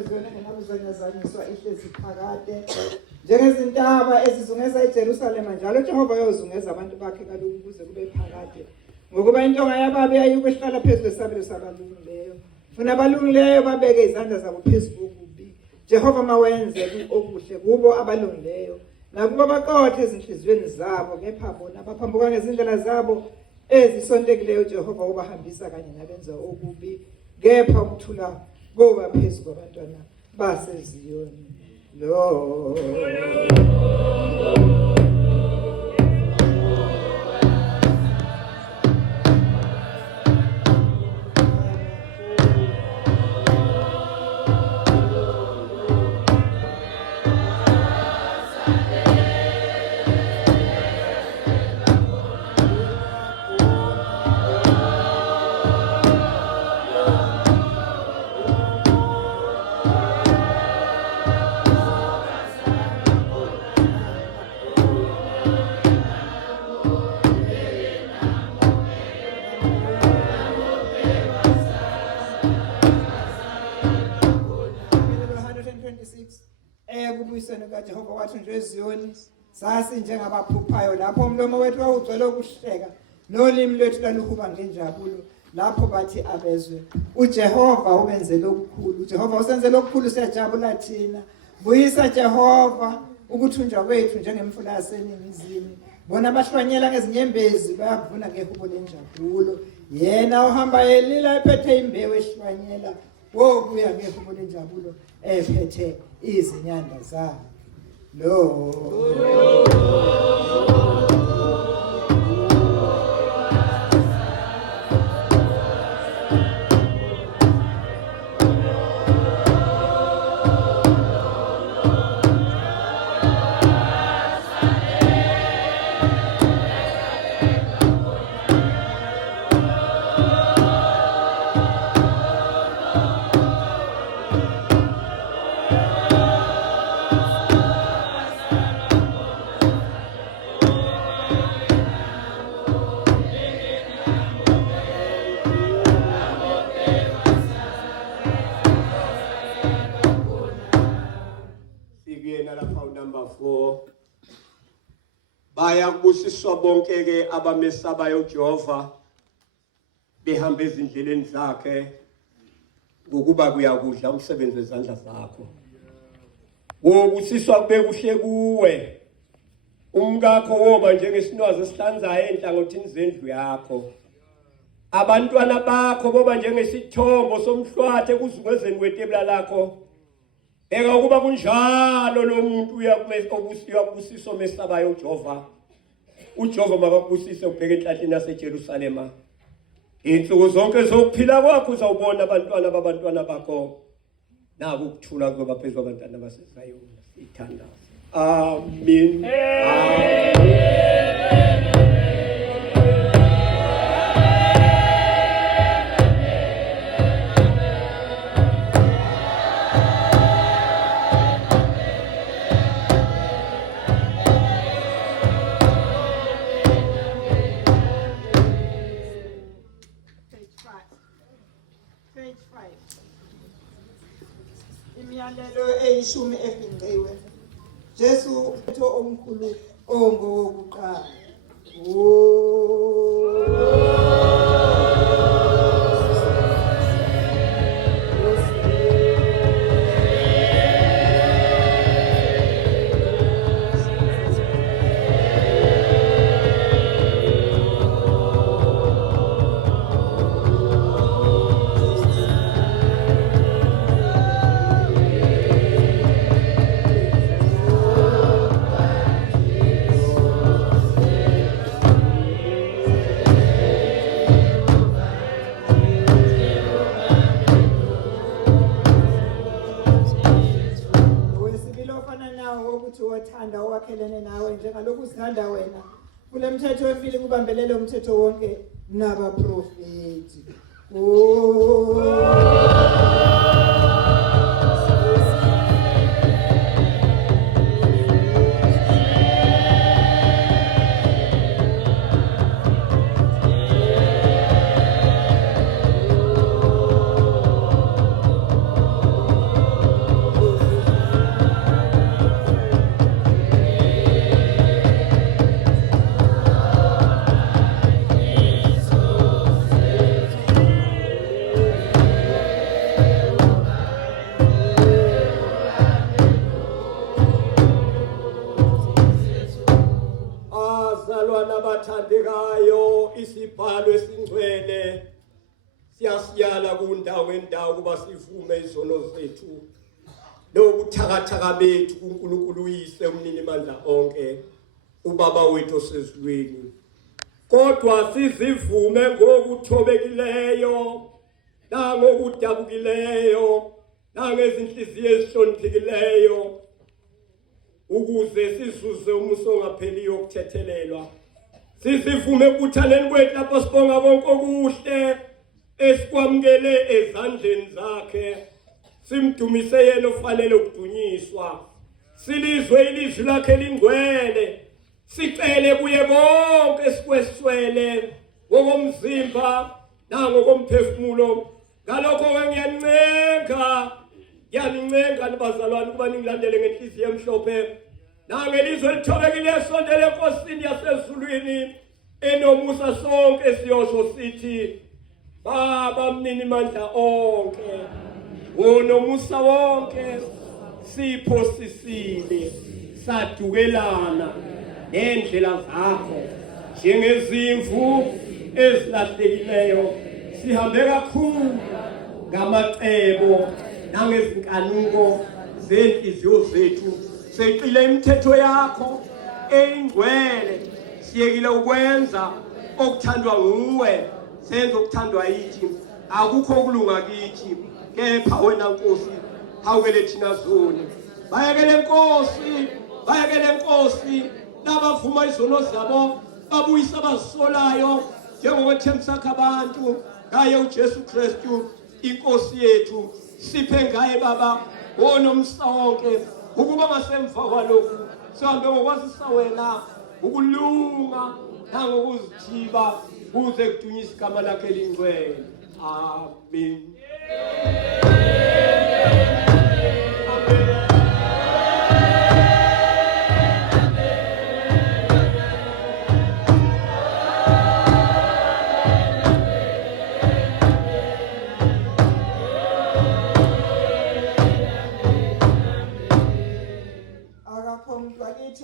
eziyona engenabuzanyazanyiswa ihlezi phakade njengezintaba ezizungeza eJerusalema njalo uJehova uyozungeza abantu bakhe kaloku ukuze kube phakade ngokuba intonga yababi ayikwehlala phezu kwesabelo sabalungileyo funa abalungileyo babeke izandla zabo phezu kokubi Jehova mawenze okuhle kubo abalungileyo nakuba baqothe ezinhliziyweni zabo kepha bona baphambuka ngezindlela zabo ezisontekileyo Jehova ubahambisa kanye nabenza okubi kepha ukuthula kuba phezu kwabantwana baseZiyoni lo kubuyiseni kaJehova wathi nje eZiyoni sasi njengabaphuphayo lapho umlomo wethu wawugcwele ukuhleka nolimi lwethu laluhuba ngenjabulo lapho bathi abezwe uJehova ubenzele okukhulu uJehova usenzele okukhulu siyajabula thina buyisa Jehova ukuthunjwa kwethu njengemfula yaseningizimu bona abahlwanyela ngezinyembezi bayavuna ngehubo lenjabulo yena ohamba elila ephethe imbewu ehlwanyela wokuya ngehubo lenjabulo ephethe izinyanda zabo lo bayakubusiswa bonke ke abamesabayo uJehova behamba ezindleleni zakhe ngokuba kuyakudla umsebenzi wezandla zakho wobusiswa kube kuhle kuwe umkakho woba njengesinwazi esihlanzayo enhlangothini zendlu yakho abantwana bakho boba njengesithombo somhlwathe kuzungezeni kwetebula lakho eka ukuba kunjalo lo muntu uyakubusiswa mesabayo uJehova uJehova makakubusise ubheke enhlahleni yaseJerusalema insuku zonke zokuphila kwakho uzawubona abantwana babantwana bakho naku ukuthula kuba phezulu kwabantwana baseZiyoni sithandaza amen imiyalelo eyishumi efingqiwe Jesu utho omkhulu ongowokuqala othanda owakhelene nawe njengalokhu usithanda wena kule mthetho wemfili kubambelele umthetho wonke nabaprofeti bazalwana abathandekayo, isibhalo esingcwele siyasiyala kundawo ngendawo kuba sivume izono zethu lokuthakathaka bethu kuNkulunkulu uyise umnini mandla onke, ubaba wethu osezulwini. Kodwa sizivume ngokuthobekileyo nangokudabukileyo nangezinhliziyo ezihloniphekileyo ukuze sizuze umuso ongapheliyo okuthethelelwa. Sizivume ekuthaneni kwethu lapho sibonga konke okuhle esikwamukele ezandleni zakhe, simdumise yena ofanele ukudunyiswa. Silizwe ilizwi lakhe lingcwele, sicele kuye konke esikweswele ngokomzimba nangokomphefumulo. Ngalokho-ke ngiyanincenga nibazalwane ukuba ningilandele ngenhliziyo emhlophe nangelizwe elithobekile esondele enkosini yasezulwini enomusa. Sonke siyosho sithi, Baba mnini mandla onke, unomusa wonke, siphosisile sadukelana nendlela zakho njengezimvu ezilahlekileyo. Sihambe kakhulu ngamacebo nangezinkanuko zenhliziyo zethu, seqile imithetho yakho eyingcwele, siyekile ukwenza okuthandwa nguwe, senze okuthandwa yithi. Akukho kulunga kithi, kepha wena Nkosi hawukele thina zoni. Bayekele Nkosi nabavuma izono zabo, babuyisa abazisolayo njengokwethembisa abantu ngaye uJesu Kristu inkosi yethu. Siphe ngaye Baba onomsa wonke ukuba ngasemva kwalokhu sihambe ngokwazisa wena ukulunga nangokuzithiba kuze kudunyiswe igama lakhe elingcwele. Amen.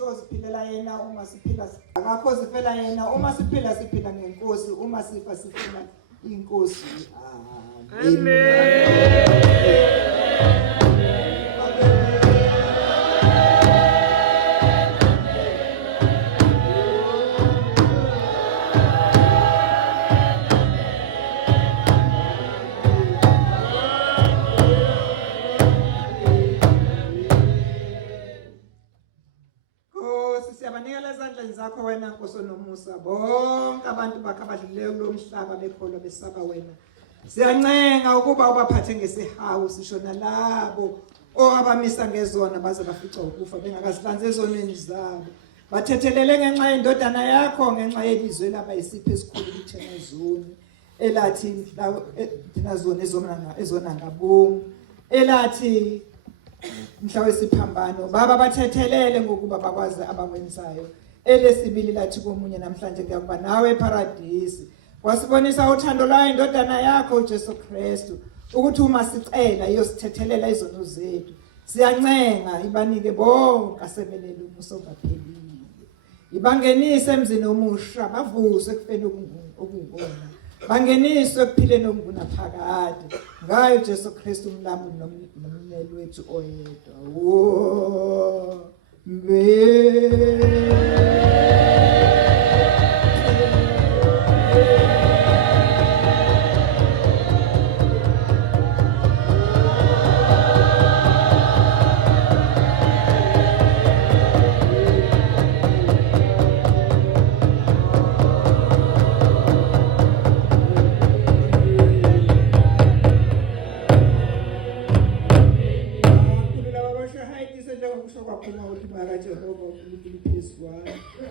Oziphilela yena uma siphila, akakho ziphela yena uma siphila ngenkosi, uma sifa siphila inkosi. Amen. Zakho wena Nkosi nomusa, bonke abantu bakhe abadlulileyo kulo mhlaba bekholwa besaba wena. Siyancenga ukuba ubaphathe ngesihawu, sishona labo abamisa ngezona baze bafica ukufa bengakazihlanzi ezonweni zabo. Bathethelele ngenxa yendodana yakho, ngenxa yelizwe labayisipho esikhulu kuthina zoni, elathi thina zoni ezona ngabonga, elathi mhla wesiphambano. Baba bathethelele ngokuba bakwazi abakwenzayo. Elesibili lathi komunye namhlanje kuyakuba nawe eparadisi. Wasibonisa uthando lwayo indodana yakho uJesu Kristu ukuthi uma sicela iyosithethelela izono zethu. Siyancenga ibanike bonke asemelele umuso ongapheliyo. Ibangenise emzini omusha, bavuswe ekufeni okungona. Bangeniswe ekuphileni okungunaphakade ngayo uJesu Kristu umlamuli nomleli wethu oyedwa.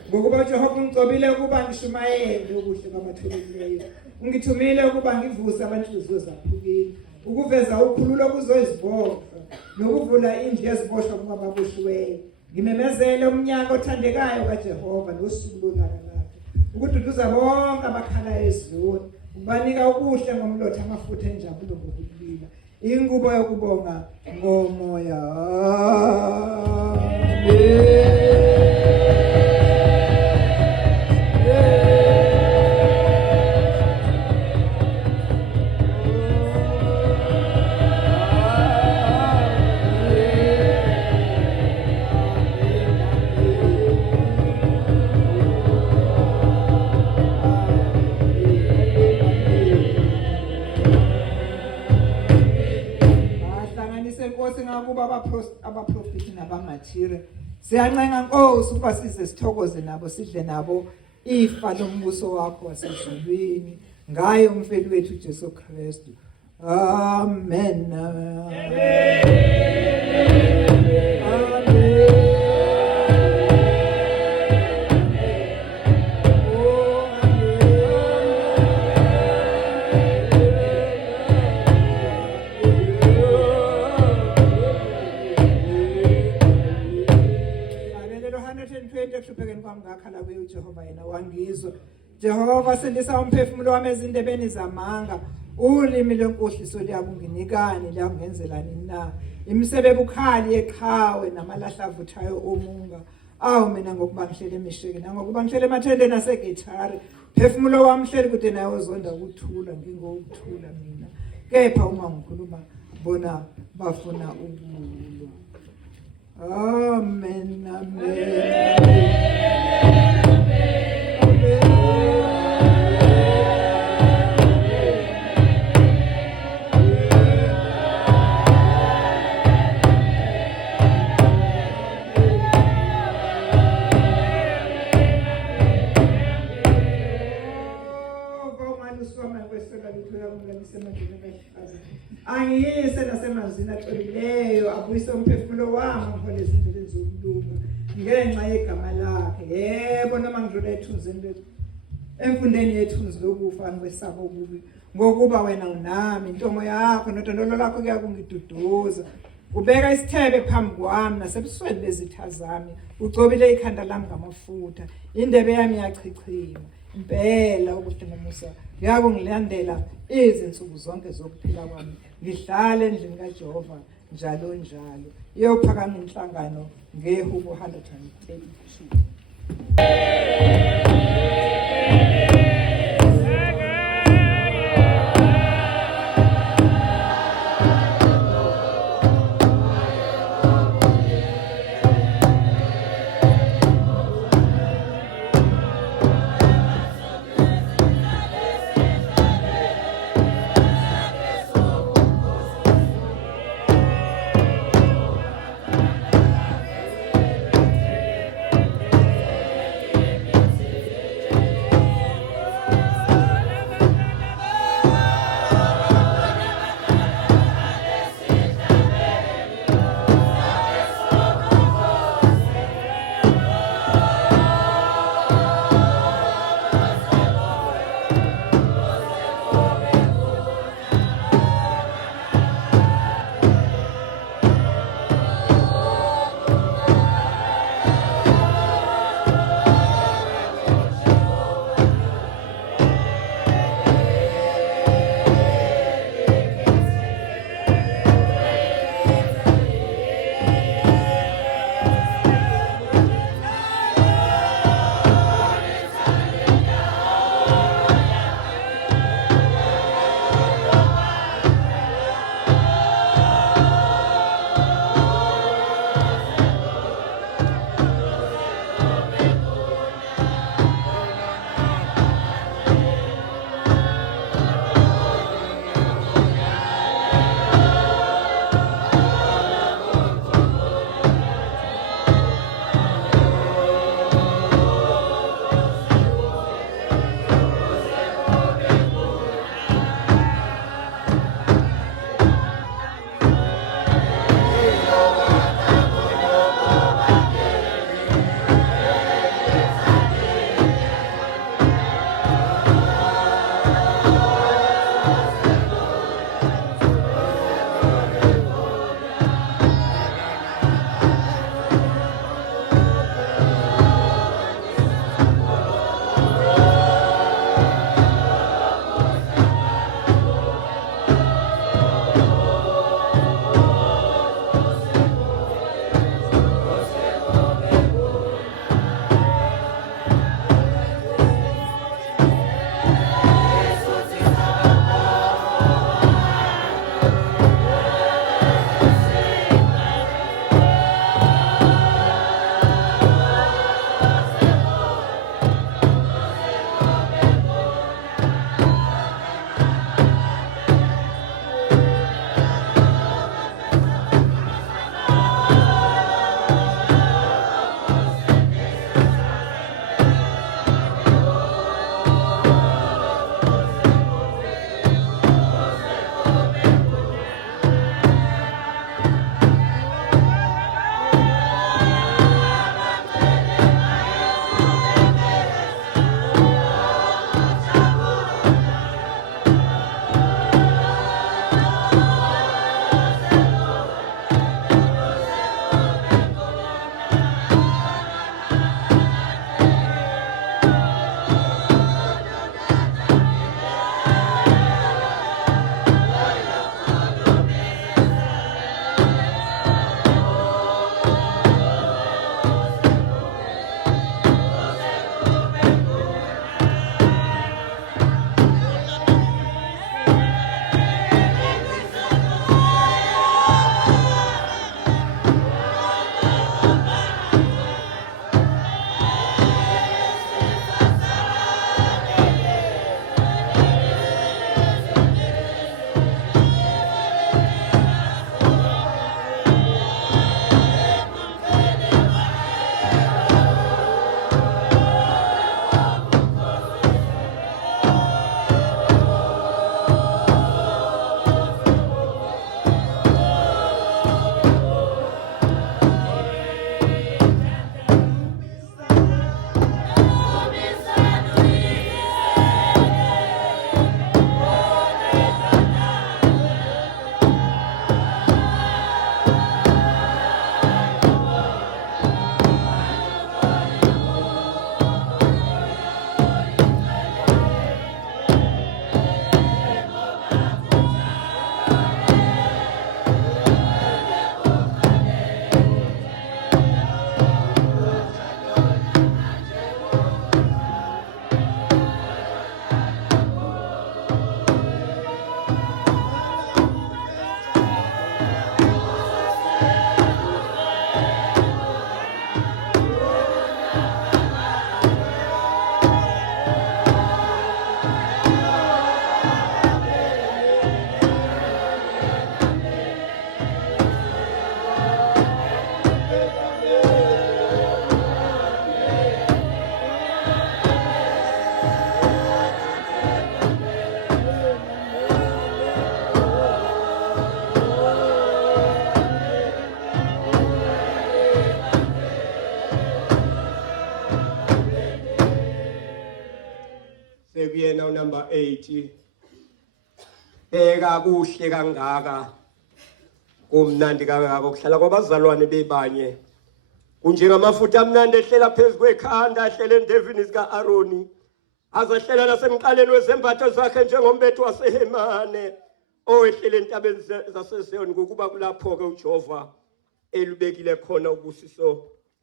Ngokuba uJehova ungicobile ukuba ngishumayele ubuhle bamathulekileyo, ungithumile ukuba ngivuse abanhliziyo zaphukile, ukuveza ukhululo kuzo izibotshwa nokuvula indlu yeziboshwa kubababoshiweyo. Ngimemezele umnyaka othandekayo kaJehova nosuku lolaka lakhe, ukududuza bonke abakhala ezweni, ukubanika ukuhle ngomlotha amafutha enjabulo ngokulila, ingubo yokubonga ngomoya. Amen. nakuba abaprofeti nabamathire. Siyancenga Nkosi ukuba size sithokoze nabo sidle nabo ifa lombuso wakho wasezulwini ngaye umfeli wethu Jesu Kristu. Amen. Ekuhluphekeni kwami ngakhala kuye uJehova yena wangizwa. Jehova sendisa umphefumulo wami ezindebeni zamanga. Ulimi lenkohliso liyakunginikani liyangenzelani na. Imisebe bukhali eqhawe namalahla avuthayo omunga. Awu mina ngokuba ngihlele emisheke nangokuba ngihlele emathende nasegithari. Phefumulo wami hleli kude naye ozonda ukuthula ngingokuthula mina. Kepha uma ngikhuluma bona bafuna ukulwa. Amen, amen. Angiyise nasemanzini axolileyo abuyise umphefumulo wami ngihole ezindleleni zokulunga ngenxa yegama lakhe. Yebo noma ngidlula ethunzini lethu emfundeni yethunzi lokufa ngikwesaba okubi ngokuba wena unami intomo yakho nodondolo lakho kuyakungiduduza. Ubeka isithebe phambi kwami nasebusweni bezitha zami. Ugcobile ikhanda lami ngamafutha. Indebe yami iyachichima. Impela ukuthi nomusa kuyakungilandela izinsuku zonke zokuphila kwami. Ngihlale endlini kaJehova njalo njalo. Iyophakama inhlangano ngehubo 132. sekuyena unumber 80 eka kuhle kangaka kumnandi kangaka ukuhlala kwabazalwane bebanye kunjengamafutha amnandi ehlela phezulu kwekhanda ahlele endevini zika Aroni azahlela nasemqaleni wezembatho zakhe njengombethi wasehemane owehlele entabeni zaseZiyoni ngokuba kulapho ke uJehova elubekile khona ubusiso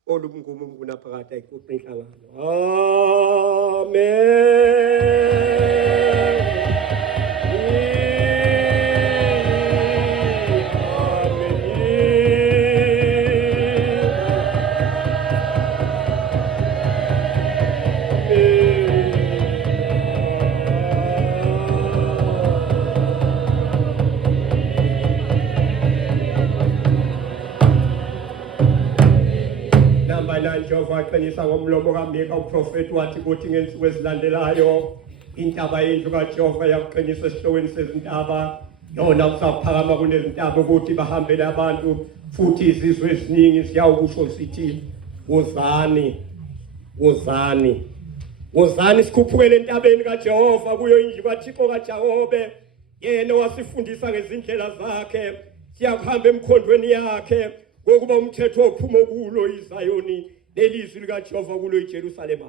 olumngumungu naphakade ayikuqi inhlangano Jehova aqinisa ngomlomo kaMika uprofeti wathi kuthi ngensuku ezilandelayo intaba yendlu kaJehova yaqinisa esihlokweni sezintaba yona kusaphakama kunezintaba ukuthi bahambele abantu futhi izizwe eziningi siyawukusho sithi wozani wozani wozani sikhuphukele entabeni kaJehova kuyo indlu kaThixo kaJakobe yena wasifundisa ngezindlela zakhe siyakuhamba emkhondweni yakhe ngokuba umthetho ophuma kulo iZayoni nelizwi likaJehova kulo iJerusalem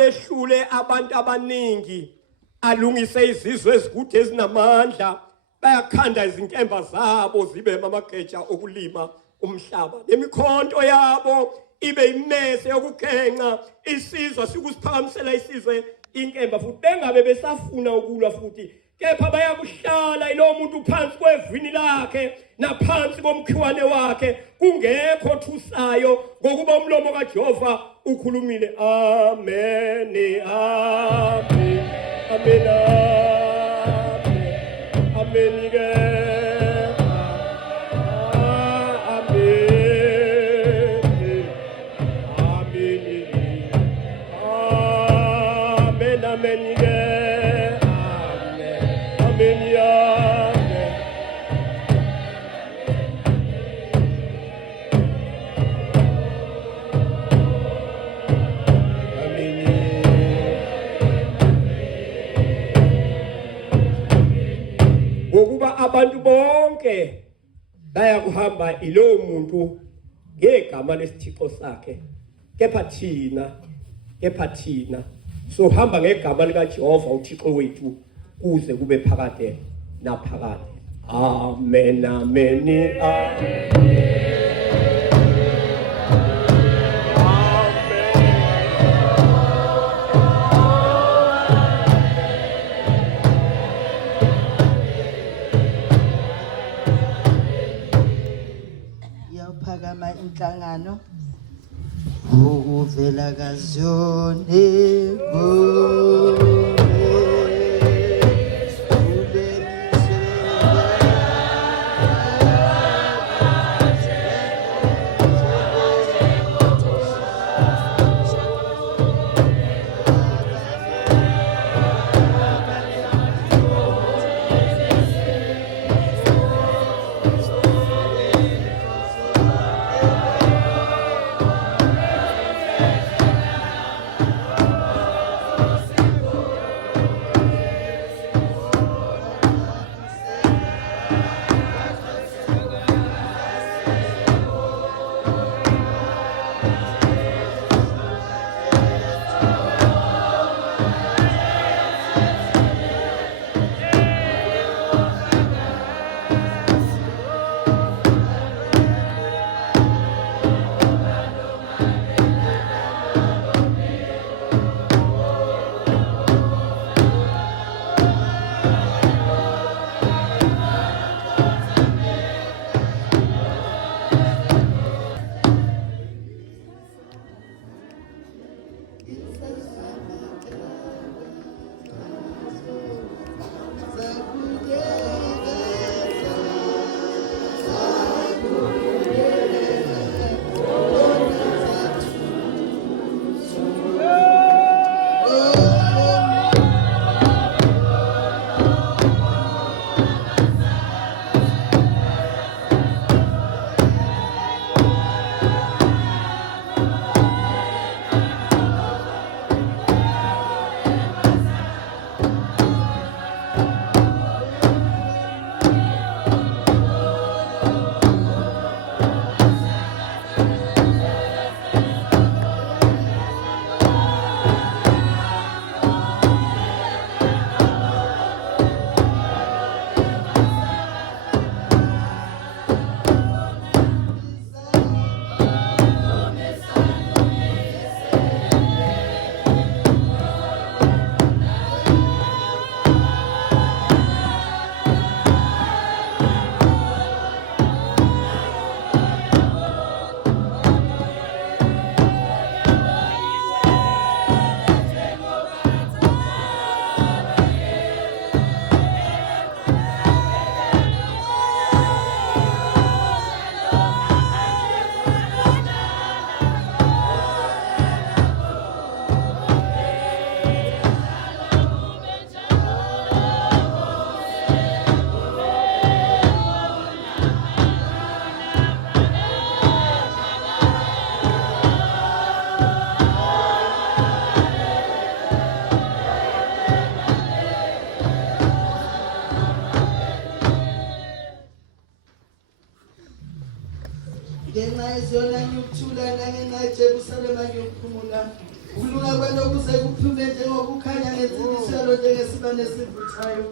abehlule abantu abaningi alungise izizwe ezikude ezinamandla bayakhanda izinkemba zabo zibe amageja okulima umhlaba nemikhonto yabo ibe imese yokugenqa isizwe sikusiphakamisela isizwe inkemba futhi bengabe besafuna ukulwa futhi kepha bayakuhlala ilo muntu phansi kwevini lakhe naphansi komkhiwane wakhe kungekho thusayo ngokuba umlomo kaJehova ukhulumile amen amen amen amen ke amen amen ke abantu bonke bayakuhamba ilo muntu ngegama lesithixo sakhe kepha thina so hamba ngegama likaJehova uThixo wethu kuze kube phakade naphakade amen amen amen inhlangano ukuvela kaZiyoni izona ngiyukuthula nangenxa Jerusalema ngiyokuphumula ukulunga kwento kuze kuphume njengokukhanya ngensingiselo njengesibane esivuthayo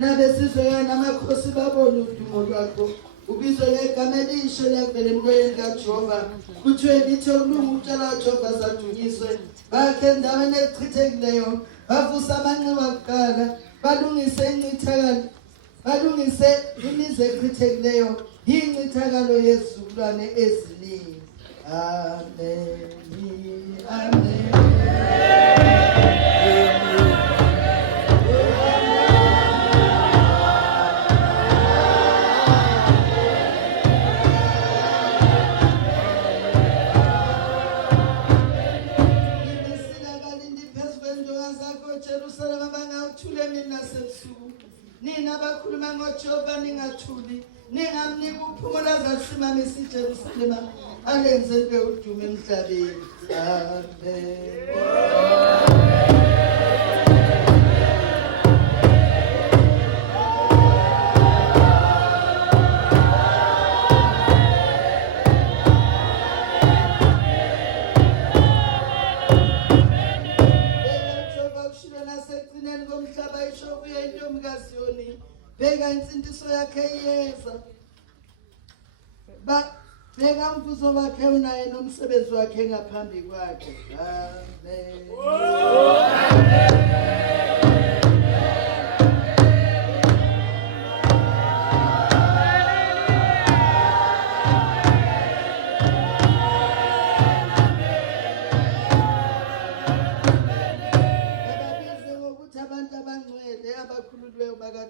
nabesizwe namakhosi babone udumo lwakho ubizwe ngegama elisha lakuvela emloyeni kaJehova kuthiwe lithi okulunga utshela uJehova zadunyiswe bakhe endaweni elichithekileyo bavusa amanxiwa kuqala balungise incithakalo balungise imizi echithekeleyo incithakalo yezizukulwane eziningi. Amen. Amen. Jerusalem abangawuthule mina sebusuku nina abakhuluma ngoJehova ningathuli ningamnika ukuphumula zasimamisa iJerusalema alenze libe udumo emhlabeni. Amen. Beka insindiso yakhe iyeza beka umvuzo wakhe unaye nomsebenzi wakhe ngaphambi kwakhe. Amen.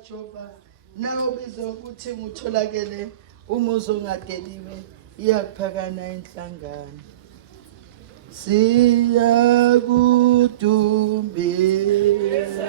Jehova nawo bizo ukuthi ngutholakele umuzi ongadeliwe iyakuphakana inhlangano siyakudumbisa.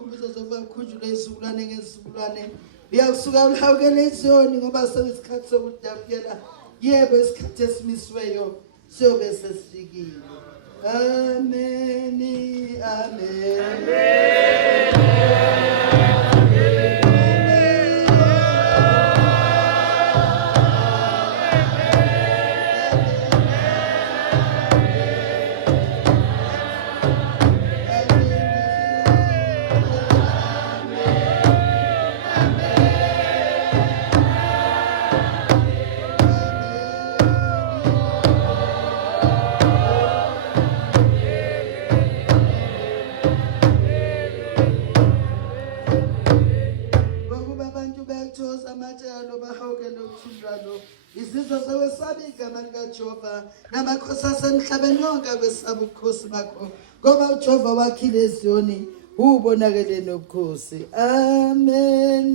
izikhumbuzo zokuba kukhunjulwe izizukulwane ngezizukulwane. Uyakusuka ulawukele izoni ngoba seyisikhathi sokuthi ndakuyela. Yebo isikhathi esimisiweyo siyobe sesifikile. Amen. Izizwe zowesaba igama likaJehova namakhosi asemhlabeni wonke kwesaba ubukhosi bakho ngoba uJehova wakhile eZiyoni ubonakele nobukhosi. Amen.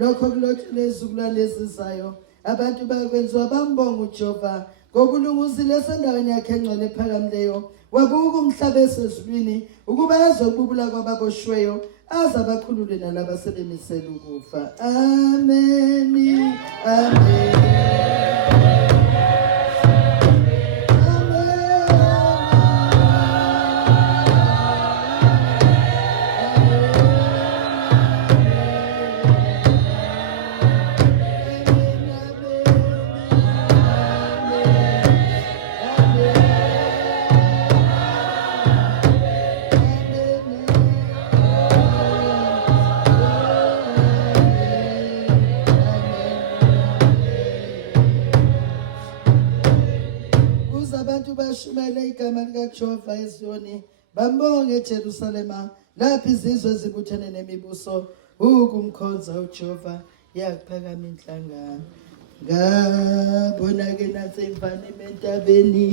Lokho kulotshele izizukulwane ezizayo abantu bakwenziwa bambonga uJehova ngokulunguzile esendaweni yakhe engcwele ephakamileyo wabuka umhlaba esezulwini ukuba ezokububula kwababoshweyo aze abakhulule nalabo asebemisela ukufa. Amen. Shumele igama likaJehova eZiyoni bambonge eJerusalema lapho izizwe zibuthene nemibuso ukumkhonza uJehova yakuphakama inhlangano. Ngabona ke nasemfana ementabeni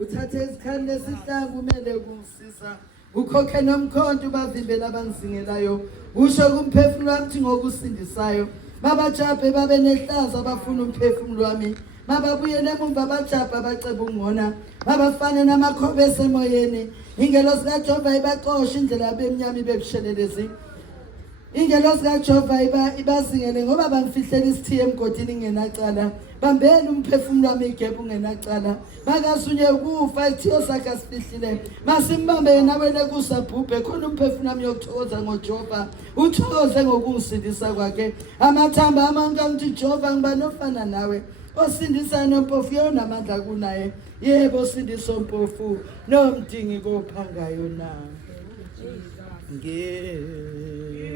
uthathe isikhali lesihlangu kumele ukusisa ukhokhe nomkhonto bavimbela abangizingelayo usho kumphefumulo wami ukuthi ngokusindisayo babajabhe babe nehlazo abafuna umphefumulo wami mababuyele emumva bajabha baceba ungona babafane namakhobe esemoyeni ingelosi kaJehova ibaxosha indlela yabemnyama ibebushelelezi ingelosi kaJehova ibazingele ngoba bangifihlela isithiyo emgodini ngenacala bambele umphefumulo wami igebhe ungenacala makasunye ukufa isithiyo sakhe asifihlile masimbambe yena wele kusabhubhe khona umphefumulo wami yokuthokoza ngoJehova uthokoze ngokungisindisa kwakhe amathamba amanka ukuthi Jehova ngiba nofana nawe osindisa nompofu yona amandla kunaye yebo sindisa umpofu nomdingi kophangayo na ngiyakho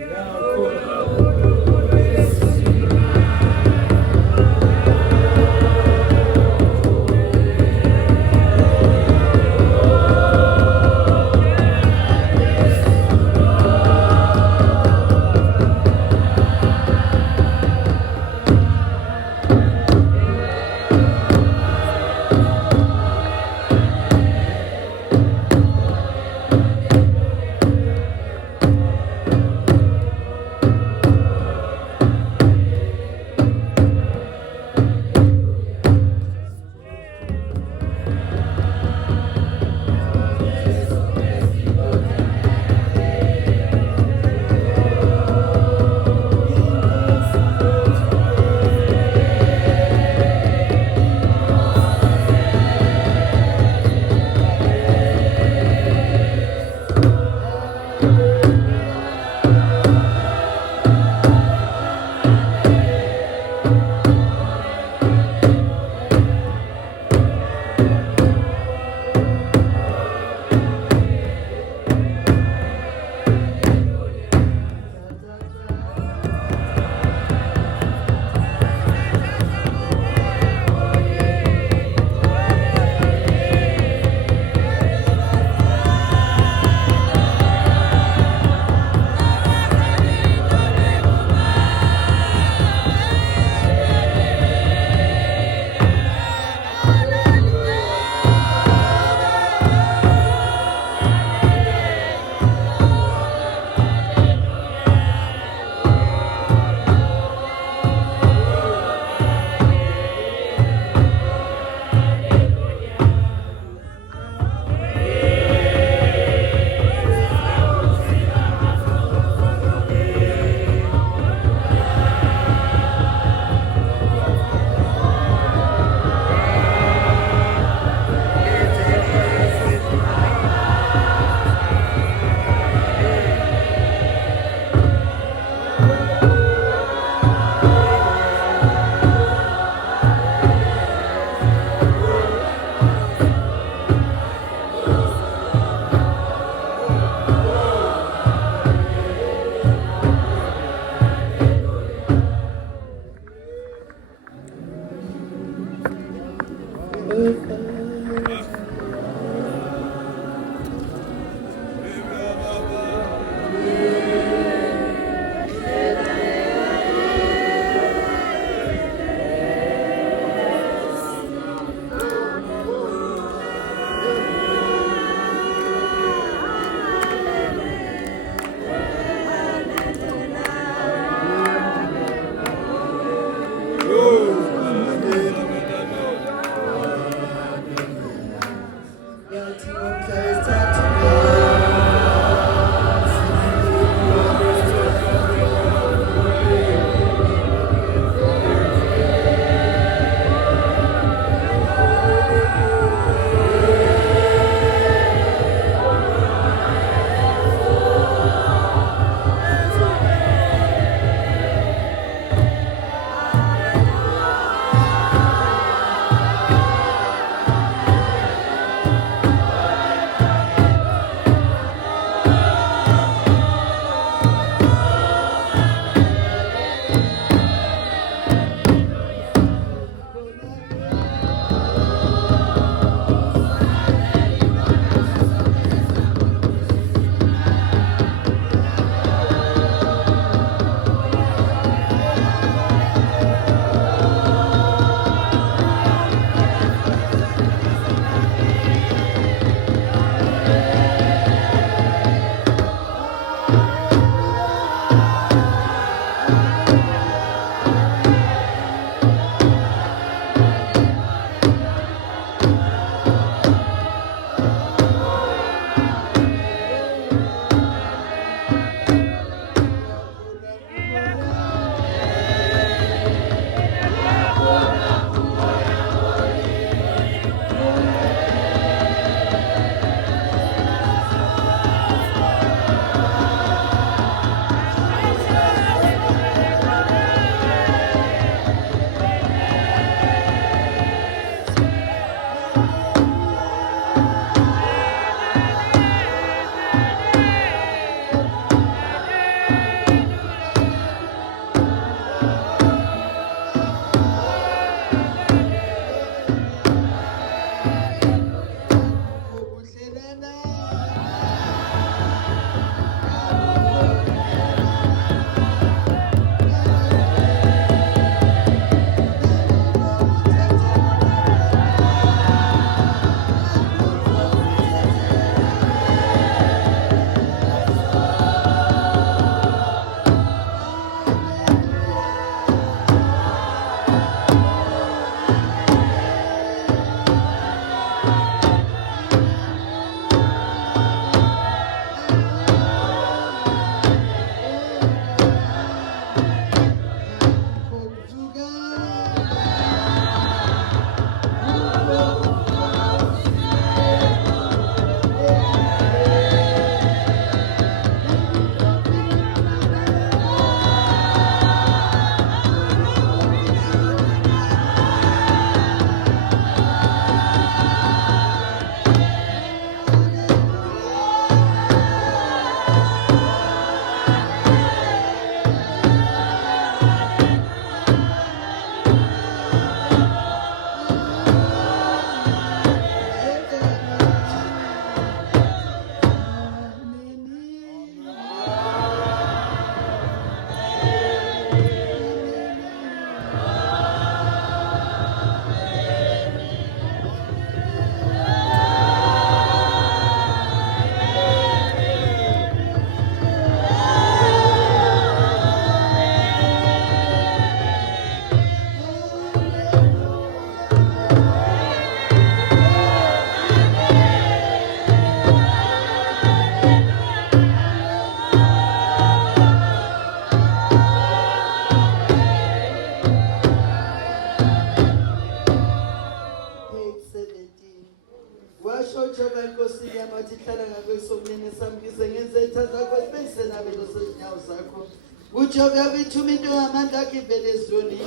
Ujobe abithumendo amandla akhe velezoni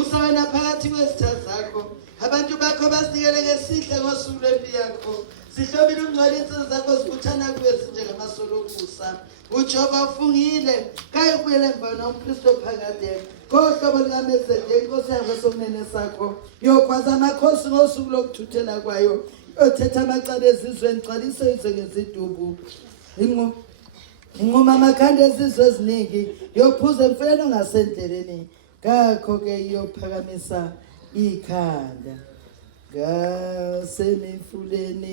usawena phakathi kwezitha zakho abantu bakho basikele ngesihle ngosuku lwempi yakho sihlobile ungcwele insizwe zakho zibuthana kuwe njengamasolo okusa ukusindisa uJehova ufungile kayibuyele emva nompristo phakade kohlobo likaMezede inkosi yakho somnene sakho yokwaza amakhosi ngosuku lokuthuthela kwayo yothetha amacala ezizweni gcwalise izwe ngezidubu inquma amakhanda ezizwe eziningi yophuza emfuleni ongasendleleni ngakho-ke iyophakamisa ikhanda ngasemifuleni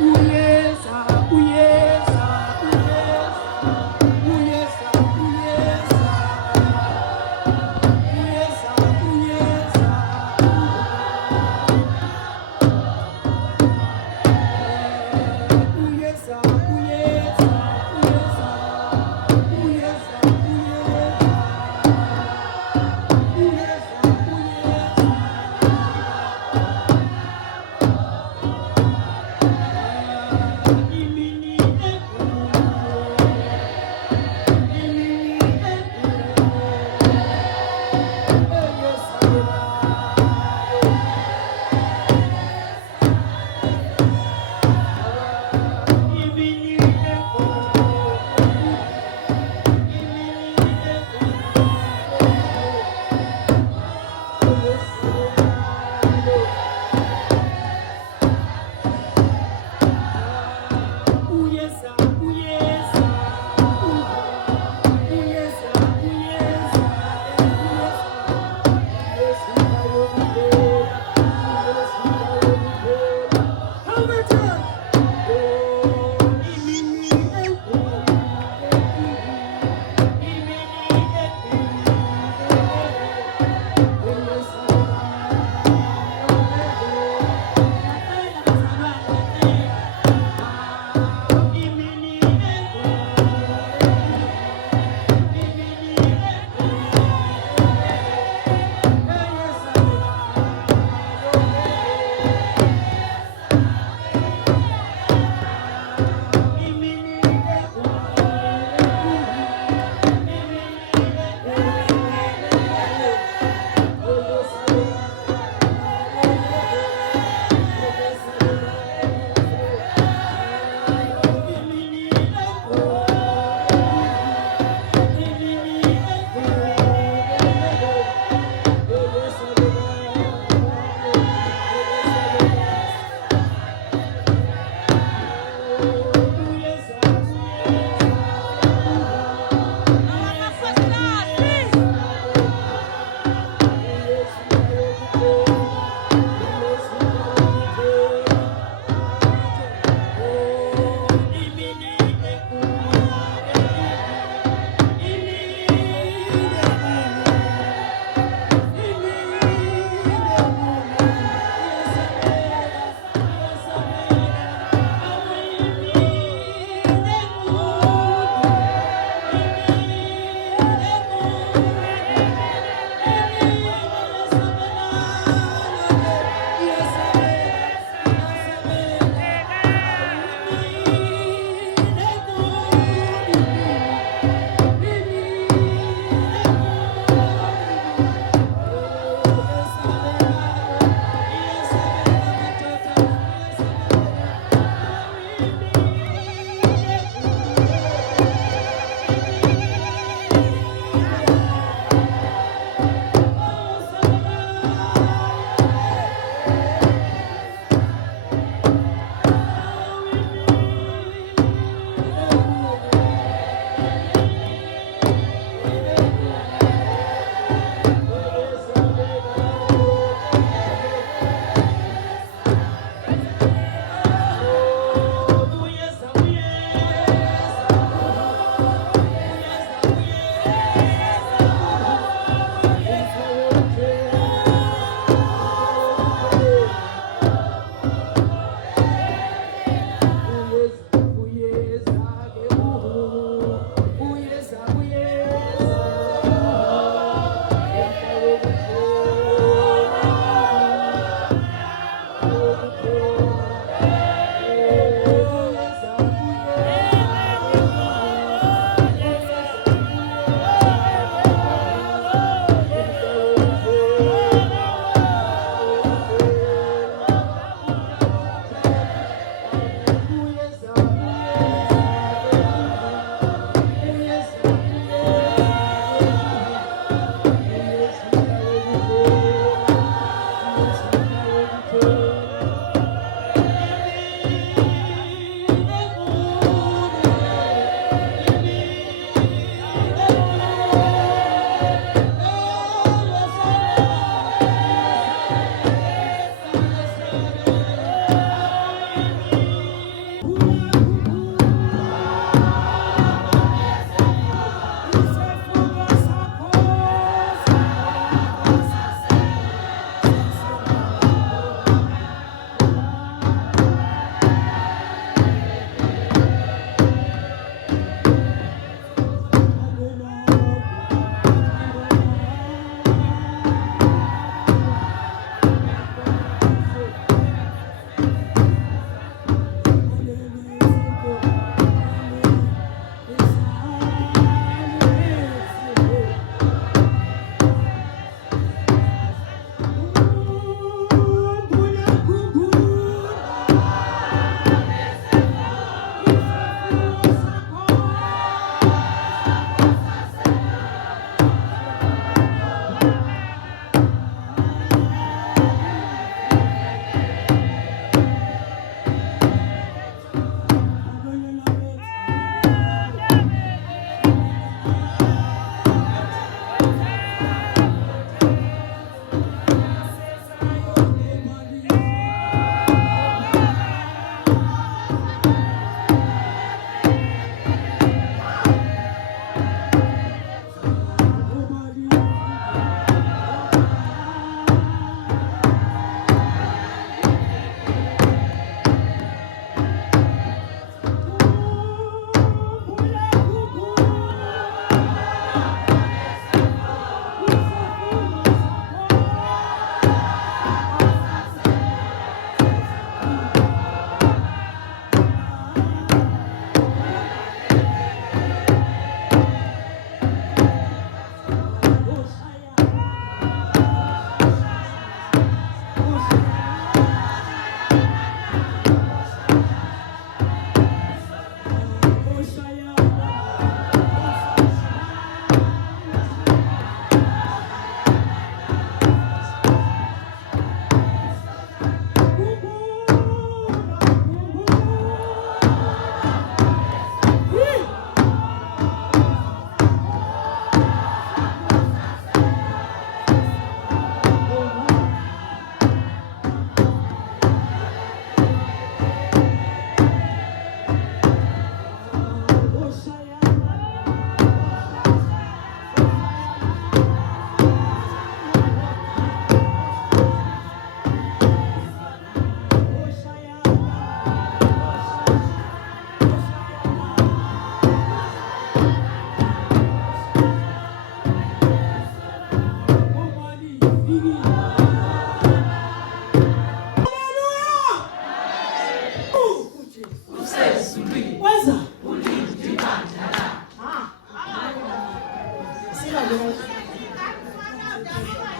Uyeza, uyeza, uyeza.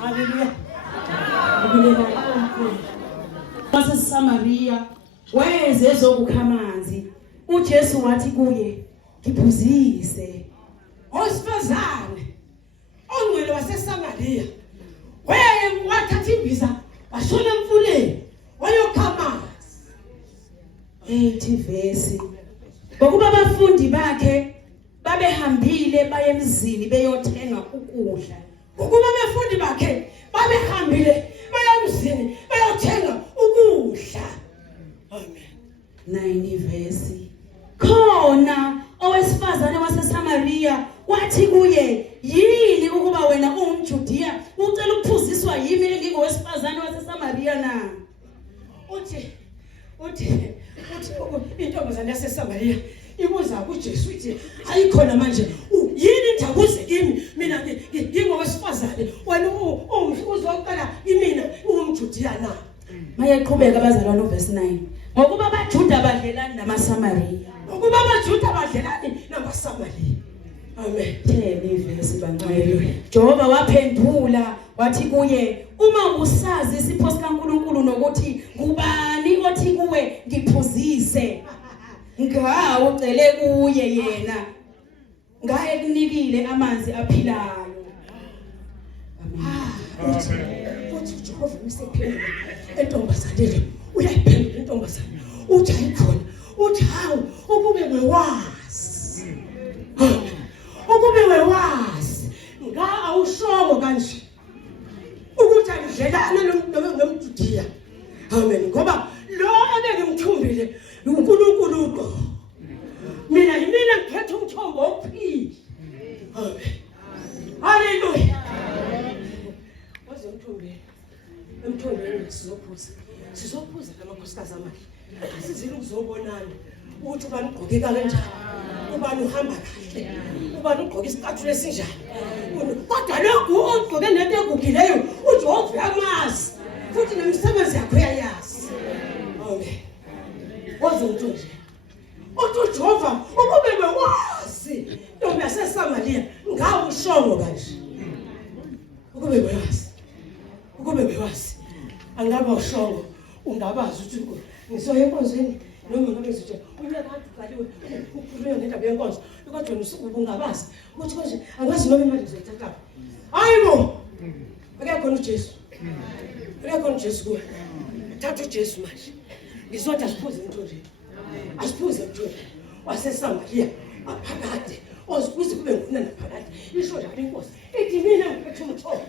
Hallelujah. WaseSamaria weze ezokukha amanzi. uJesu wathi kuye, "Ngiphuzise." Owesifazane ongcwele waseSamaria wathatha imbiza washona emfuleni wayokha amanzi. 80 verse. Ngokuba abafundi bakhe babehambile baye emzini beyothenga ukudla. Ngokuba abafundi bakhe babehambile baye emzini beyothenga ukudla. Amen. 90 verse. Khona owesifazane waseSamaria wathi kuye, "Yini ukuba wena ungumJudiya ucela ukuphuziswa yimi engingowesifazane waseSamaria na?" Uthi intombazane yaseSamaria ibuza kuJesu ithi, "Ayikhona manje yini indabuze kimi mina ngingowesifazane wena uzoqala imina ungumJudiya na?" Mayeqhubeka abazalwane uverse 9. Ngokuba abaJuda badlelani namaSamaria. Ngokuba abaJuda badlelani namaSamaria. Amen. Verse bangcwele. Jehova waphendula wathi kuye, "Uma usazi isipho sikaNkulunkulu nokuthi ngubani othi kuwe ngiphuzise, ngawo ucele kuye yena, ngaye kunikile amanzi aphilayo." Amen. Uthi Jehova usephendula entombazaneni, uyayiphendula intombazane. Uthi ayikhona. Uthi hawu ukube wewazi. Ukube wewazi nga awushoko kanje ukuthi angidlelana nomJudiya. Amen. Ngoba lo ebengimthumbile uNkulunkulu uqo. Mina ngiphethe umthombo ophila. Amen. Hallelujah. Wazemthumbile. Emthombeni sizophuza lamakhosikazi amahle. Asizile ukuzobonana ukuthi ubani ugqoke kanjani, ubani uhamba kahle, ubani ugqoke isicathulo esinjani. Kodwa lokhu ogqoke nento egugileyo uJehova uyamazi futhi nemisebenzi yakho uyayazi. Amen. Wazonto nje uthi uJehova ukube bewazi ntombi yaseSamaria ngawo ushongo kanje. Ukube bewazi angaba ushongo ungabazi ukuthi ngisoye enkonzweni noma ngabe ngizothi uyakade uqaliwe ukhulume ngendaba yenkonzo kodwa ubungabazi ukuthi konje angazi noma imali ngizoyithatha. Hayibo akekho uJesu kuwe. Thatha uJesu manje ngizothi asiphuze intonje. Asiphuze intonje waseSamaria aphakade ozikuze kube nguna naphakade. Isho njalo inkosi ithi mina ngiphethe umthombo.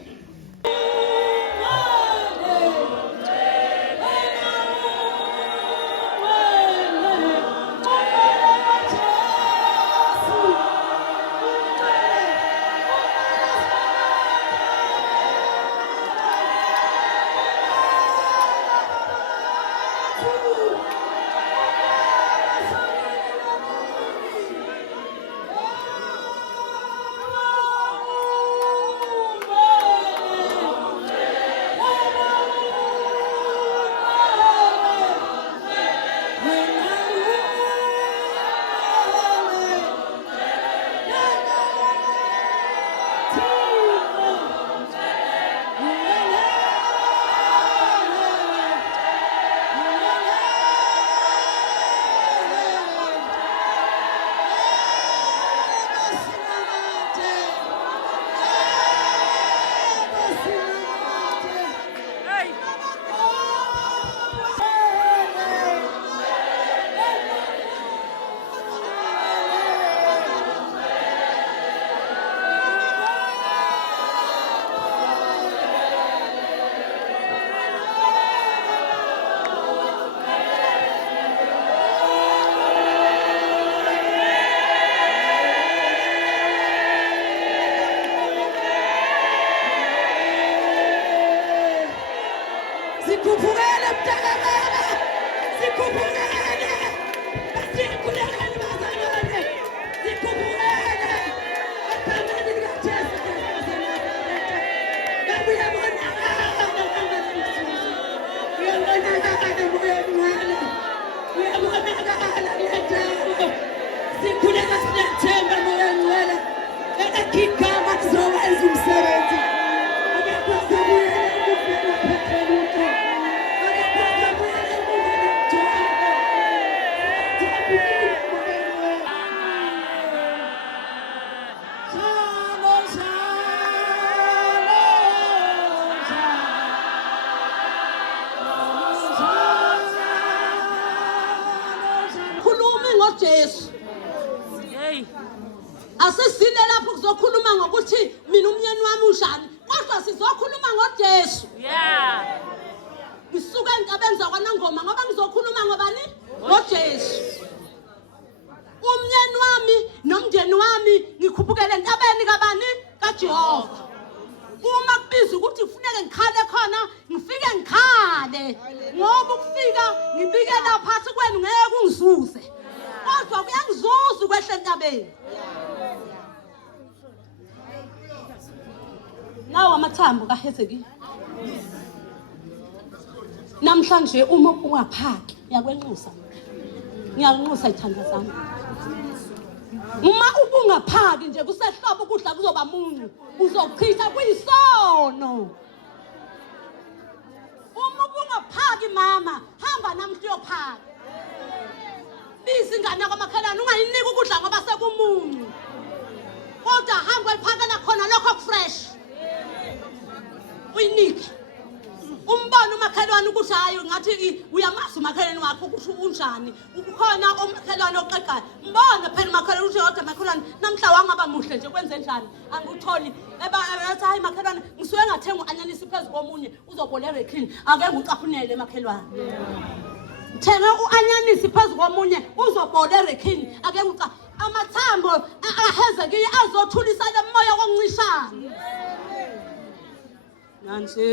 Sikhuleka siyathemba moya ngcwele. Ekigama kuzowenza Asisine lapho kuzokhuluma ngokuthi mina umnyeni wami unjani, kodwa sizokhuluma ngoJesu. Yeah. Ngisuka entabeni zakwaNongoma ngoba ngizokhuluma ngobani? ngoJesu. Umnyeni wami nomndeni wami ngikhuphukele entabeni kabani? kaJehova. Uma kubiza ukuthi kufuneke ngikhale khona, ngifike ngikhale. Ngoba ukufika ngibikela phansi kwenu ngeke ungizuze. Kodwa kuyangizuza ukwehla entabeni. Nawo amathambo kaHezeki. Namhlanje uma ungaphaki, ngiyakwenxusa. Ngiyanxusa ithanda zami. Uma ubungaphaki nje kusehlobo ukudla kuzoba munyu, uzochitha kuyisono. Uma ubungaphaki mama, hamba namhla uyophaka. Biza ingane kwamakhelwane ungayinika ukudla ngoba sekumunyu. Kodwa hamba uyiphakela khona lokho fresh. Uyinike. Umbona umakhelwane ukuthi hayi ngathi uyamazi umakhelwane wakho ukuthi unjani. Ukhona umakhelwane oqeqayo. Mbona phela umakhelwane uthi yodwa makhelwane namhla wangaba muhle nje kwenze njani? Angikutholi. Ethi hayi makhelwane ngisuke ngathenga uanyanisi phezulu komunye uzoboleka ekhini. Ake ngicaphunele emakhelwane. Thenga uanyanisi phezulu komunye uzoboleka ekhini. Ake ngica amathambo aHezeki azothulisa lemoya wokuncishana. Nansi,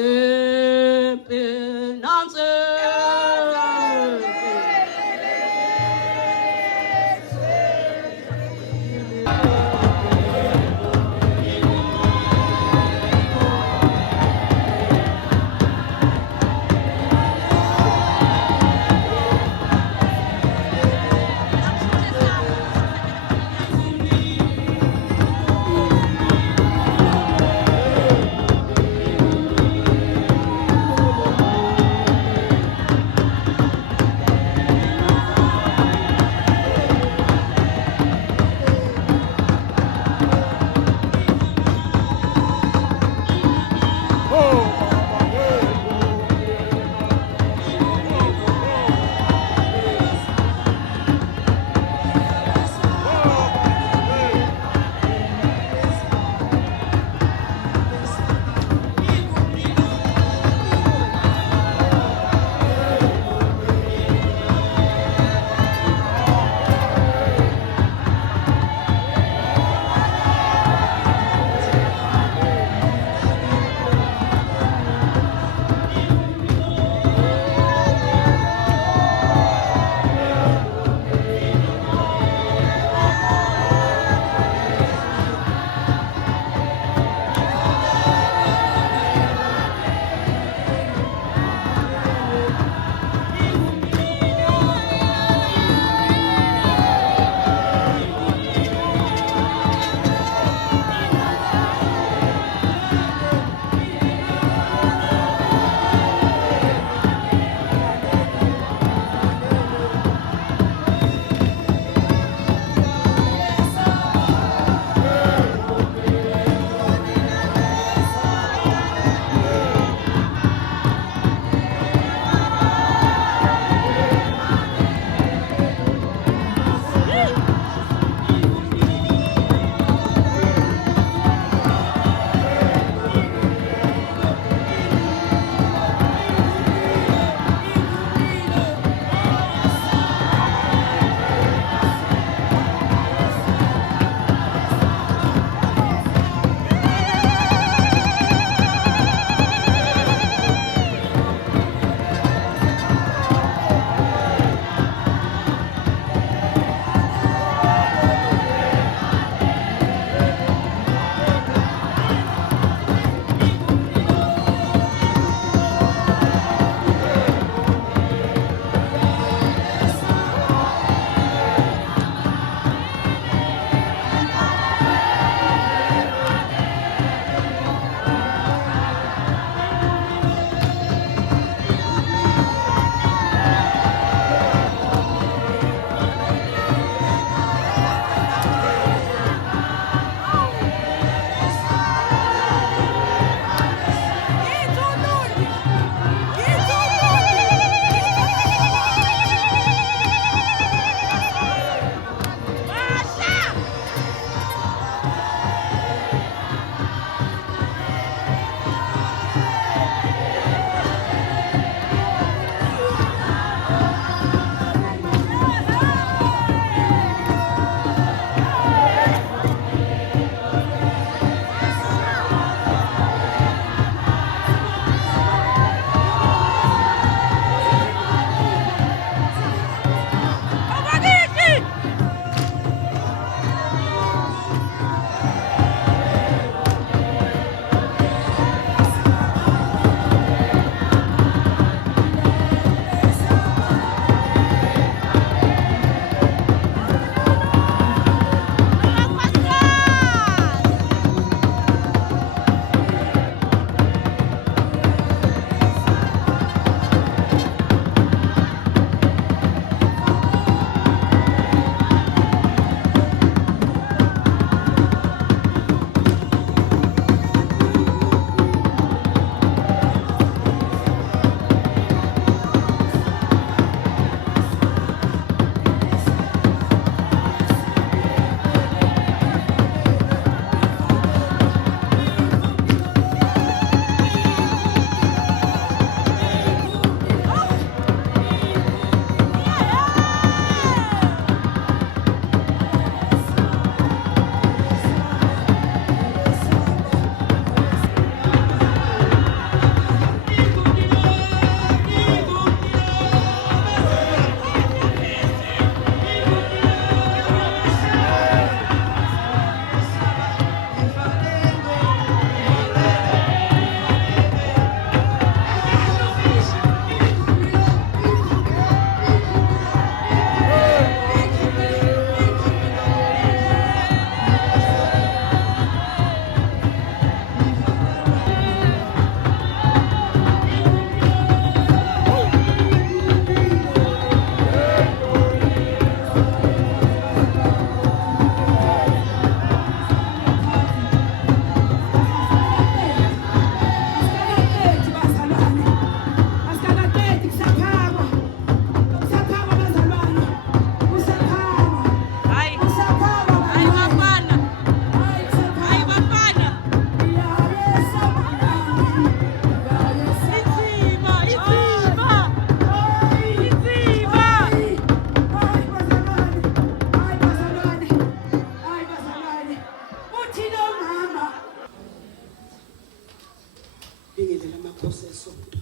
isipho sesonto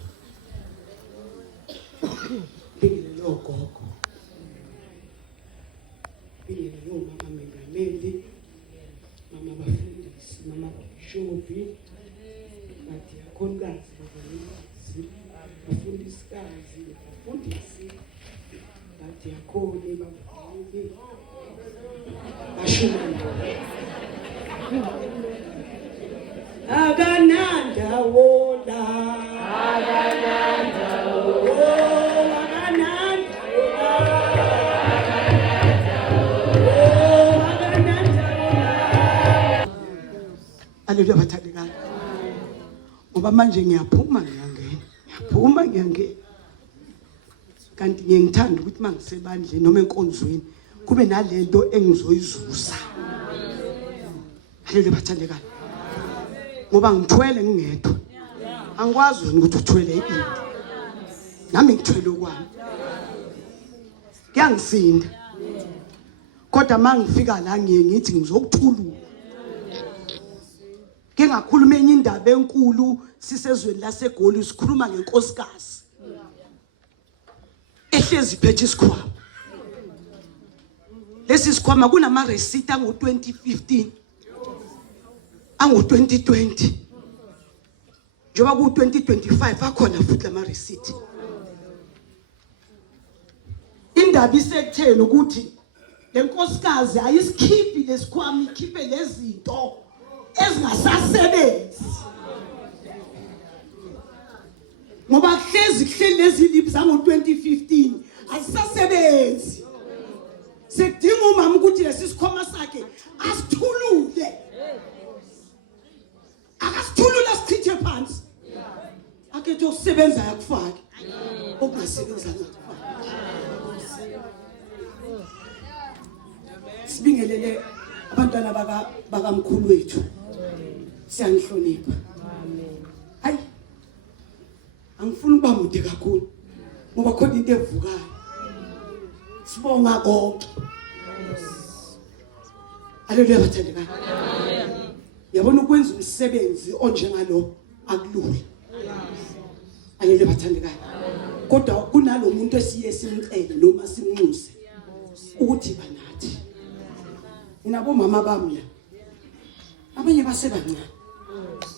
ngilelo gogo ngilelo mama mengameli mama bafundisi mama bishophi bathi akhonkazi babalisi bafundisikazi bafundisi bathi akhoni bafundisi bashumana akananda wola akananda Haleluya bathandekayo. Ngoba manje ngiyaphuma ngiyangena. Kanti ngiyangithanda ukuthi mangisebandleni noma enkonzweni kube nalento engizoyizuza. Haleluya bathandekayo. Ngoba ngithwele ngingedwa. Angikwazi ukuthi uthwele into. Nami ngithwele okwami. Kuyangisinda. Kodwa mangifika la ngithi ngizokuthulula. Ke ngakhuluma enye indaba enkulu sisezweni laseGoli sikhuluma ngenkosikazi. Ehlezi phethe isikhwama. Lesi sikhwama kunama receipt angu 2015. Angu 2020. Njoba ku 2025 akhona futhi ama receipt. Indaba isekutheni ukuthi lenkosikazi ayisikhiphi lesikhwama ikhiphe lezinto ezingasasebenzi. Ngoba kuhleli lezi lips zango 2015 azisasebenzi. Sekudinga umama ukuthi lesi sikhwama sakhe asithulule. Akasithulula sichithe phansi. Akethe ukusebenza yakufake. Okungasebenza yakufake. Sibingelele abantwana bakamkhulu wethu. Siyanihlonipha. Hayi. Angifuni ukuba mude kakhulu. Ngoba khona into evukayo. Sibonga konke. Haleluya bathandekayo. Yabona ukwenza umsebenzi onjengalo akulula. Haleluya bathandekayo. Kodwa kunalo muntu esiye simcele noma simnxuse ukuthi banathi. Inabo mama bami la. Abanye basebancane.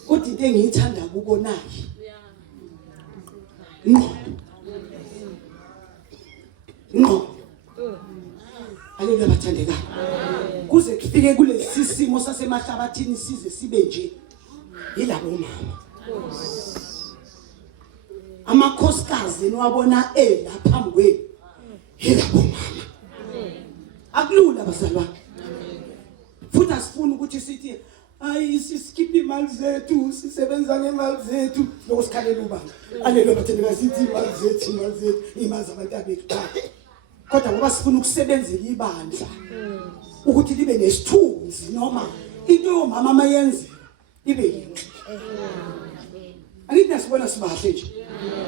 Kodwa into engiyithanda kubonayo. No. Haleluya bathandekayo. Kuze kufike kulesi simo sasemahlabathini size sibe nje yilabo mama. Amakhosikazi niwabona lapha ngwe yilabo mama. Akulula bazalwane. Futhi asifuna ukuthi sithi ayi siskip imali zethu sisebenza ngemali zethu lokusikhalela ubaba. Haleluya bathandekayo sithi imali zethu imali zabantu abethu. Kodwa ngoba sifuna ukusebenzela ibandla ukuthi libe nesithunzi noma into yomama mayenze ibe yinhle. Angithi nasibona sibahle nje.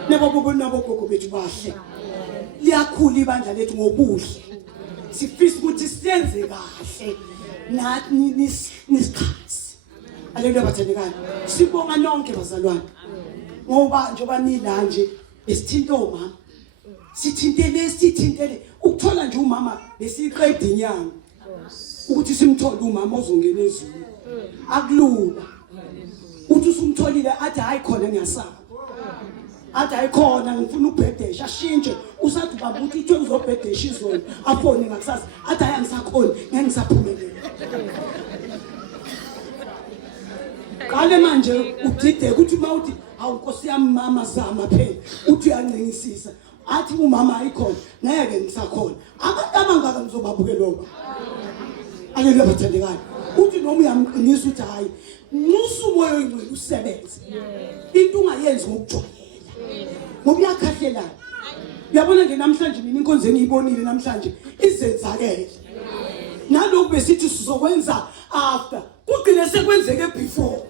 Nabo gogo bethu bahle. Liyakhula ibandla lethu ngobuhle. Sifisa ukuthi siyenze kahle nathi nisikhazi. Haleluya bathandekayo. Sibonga nonke bazalwane. Ngoba njoba nila nje besithinta omama. Sithintele ukuthola nje umama besiqeda inyanga ukuthi simthole umama ozongena ezweni akulula uthi usumtholile athi hayi khona ngiyasaba athi hayi khona ngifuna ukubhedesha ashintshe usathi baba uthi ithe uzobhedesha izolo afone ngakusasa athi hayi angisakhona ngeke ngisaphumelela kale manje udide ukuthi mawuthi awunkosi yami mama zama phela uthi uyancengisisa athi umama ayikhona ngeke ngisakhona abantu abangaka ngizobabukela loba Haleluya bathandekayo uthi noma uyamqinisa uthi hayi nqusa umoya oyingcwele usebenze into ungayenzi ngokujwayela ngoba uyakhahlela uyabona nje namhlanje mina inkonzo engiyibonile namhlanje izenzakele nalokho besithi sizokwenza after kugcine sekwenzeke before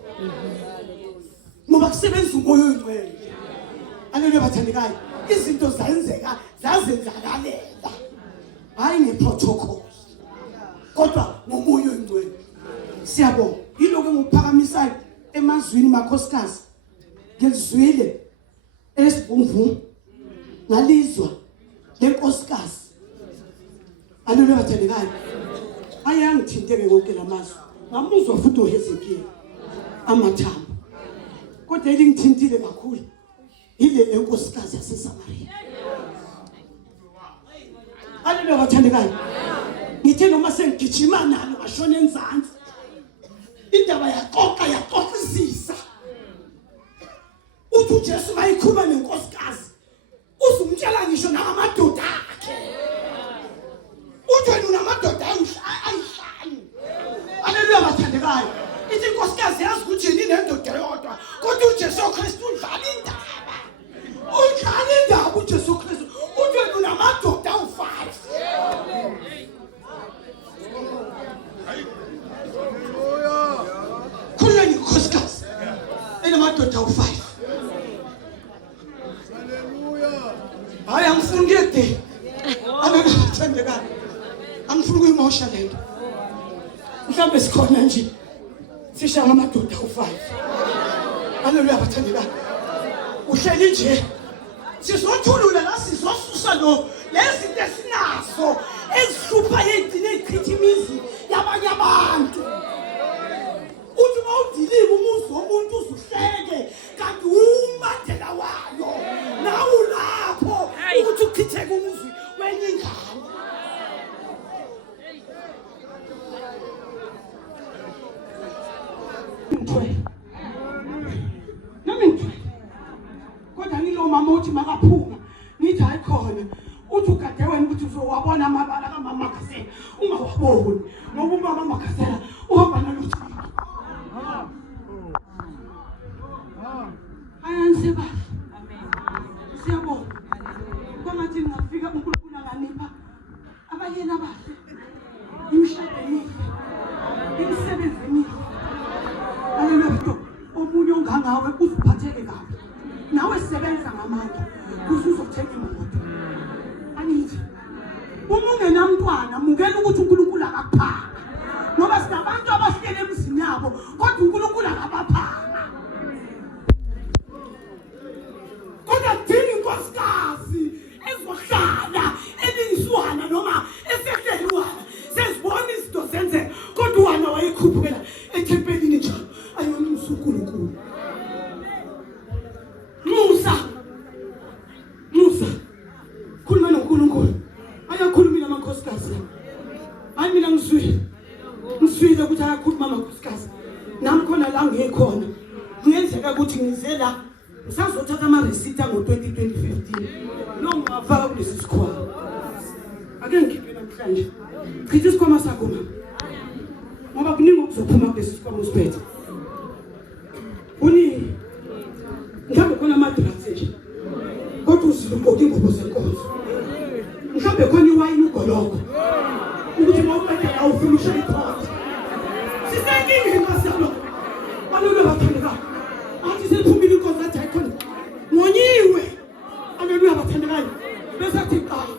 ngoba kusebenza umoya oyingcwele Haleluya bathandekayo izinto zazenzakalela hayi ngeprotocol kodwa ngomoya oyingcwele siyabonga yiloko engikuphakamisayo emazwini makhosikazi ngizwile esibumvu ngalizwa lenkosikazi alule bathandekayo ayangithinteke konke lamazwi ngamuzwa futhi uHezekiya amathambo kodwa elingithintile kakhulu ile lenkosikazi yaseSamaria alule bathandekayo ngithe noma sengigijima nalo ngashona enzansi indaba yaxoxisisa uthi uJesu mayikhuluma nenkosikazi uzumtshela ngisho nangamadoda akhe uthi wena unamadoda ayihlanu aleluya bathandekayo ithi inkosikazi yazi ukuthi yini nendoda yodwa kodwa uJesu Kristu udlala indaba uJesu Kristu uthi wena unamadoda awu-5 khululeni inkosikazi enamadoda awu-5 hayi angifuni kuyede angathandekayo angifuni kuyimosha lento mhlawumbe sikhona nje sisha ngamadoda awu-5 aleluya bathandekayo uhleli nje sizothulula la sizosusa lezinto esinazo ezihlupha yegcine yichitha imizi yabanye abantu uthi uma udiliwe umuzi womuntu uzuhleke kanti umbandela wayo nawu lapho ukuthi uchitheke umuzi wenye ingane kodwa ngilo mama uthi makaphuma ngithi hayi khona uthi ugade wena ukuthi uzowabona amabala kamama Khasela ungawaboni ngoba umama Khasela uhamba noluthi ayansiba siyabona kwangathi ngafika uNkulunkulu anganipha abayeni abahle imishado emihle imisebenzi emihle aleluya omunye ongangawe uzuphatheke kabi nawe sebenza ngamandla kuze uzothenga imoto angithi uma ungenamntwana mukela ukuthi uNkulunkulu akakuphanga ngoba sinabantu abahlele emzini yabo kodwa uNkulunkulu akabaphanga kodwa dini inkosikazi ezohlala elingiswana noma esehlelwana sezibona izinto zenzeka kodwa wena wayekhuphukela ethempelini njalo ayonisa uNkulunkulu Musa khuluma noNkulunkulu ayakhulumile amakhosikazi hayi mina ngiswile ukuthi ayakhuluma amakhosikazi nami khona la ngikhona ngiyenzeka ukuthi ngizela ngisazothatha amaresita ngo-2015 lo ngingafaka kulesi sikhwama ake ngikhiphe namhlanje chitha isikhwama sakho mama ngoba kuningi okuzophuma kulesi sikhwama usiphethe uningi mhlawumbe khona amadrugs nje kodwa uzilugqoke ingubo zenkonzo mhlawumbe khona iwayini ugoloko ukuthi uma uqedela awufuna ushaya ikhonza sisenkingeni nkosiyalo aleluya bathandekayo athi sephumile inkonzo athi ayikhona ngonyiwe aleluya bathandekayo bese athi qala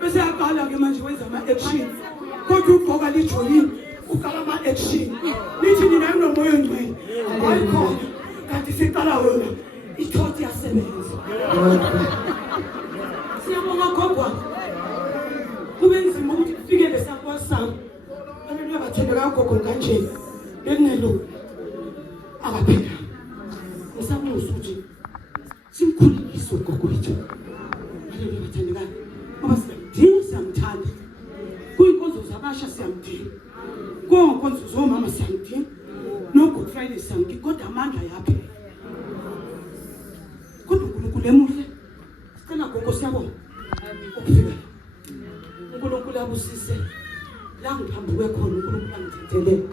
bese yaqala-ke manje wenza ama-action kodwa ugqoka lijoyini uqala ama-action lithi nina inomoya ongcwele ayikhona kanti siqala wena ithothi yasebenza siyabonga khokwa kube nzima ukuthi kufike lesakwa sami aleluya bathandekayo gogo kanje bekungelungi akaphela ngisamuza ukuthi simkhululise ugogo wethu aleluya bathandekayo ngoba siyamthanda kuyinkonzo zabasha siyamdinga konkonzo zomama siyamdinga no-Good Friday siyamdinga kodwa amandla yaphela kodwa uNkulunkulu emuhle sicela gogo siyabona ukufika uNkulunkulu abusise la ngiphambuke khona uNkulunkulu angithethelele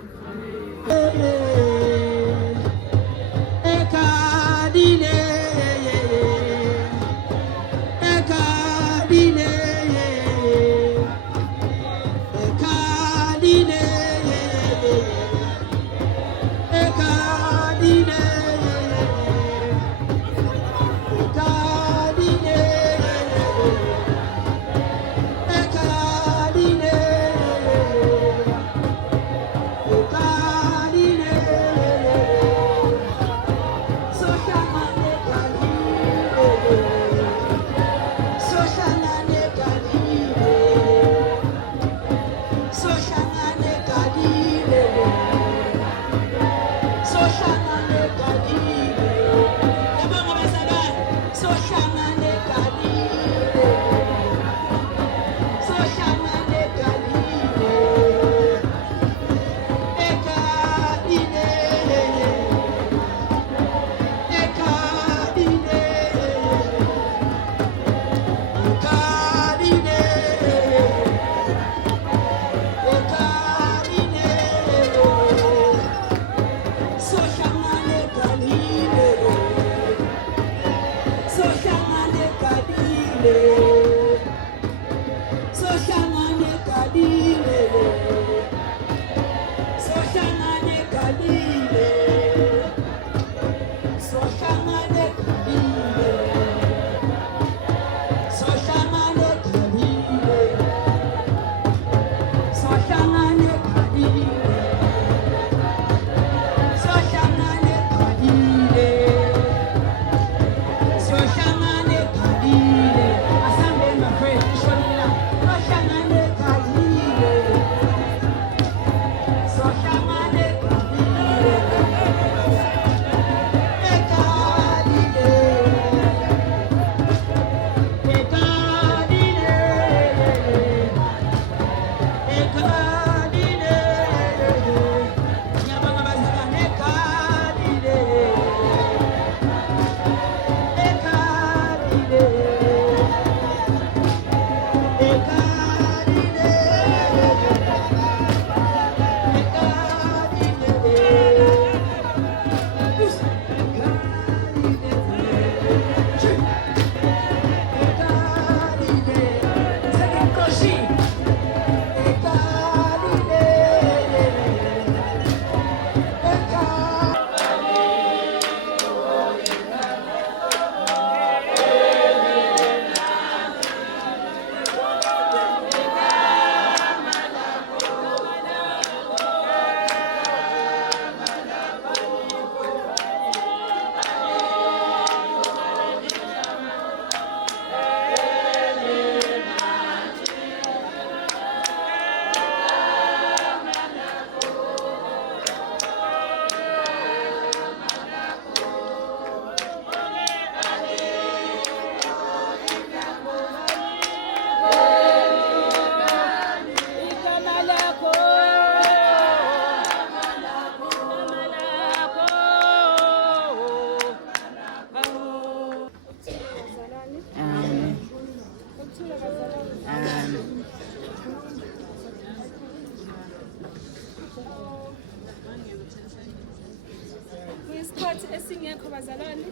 isikhathi esingekho bazalwane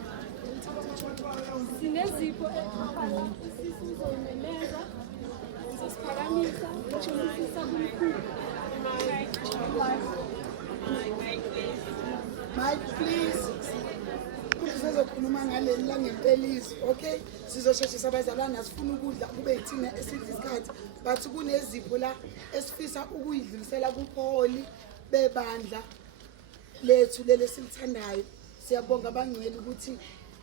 sinezipho ekhala isisu uzomeneza uzosiphakamisa ujolisisa kumkhulu Mike, please. Sizokhuluma ngaleli la ngempelisi, okay? Sizosheshisa abazalwane asifuna ukudla kube yithina esidla isikhathi, but kunezipho la esifisa ukuyidlulisela kupholi bebandla lethu leli silithandayo. Siyabonga abangcwele ukuthi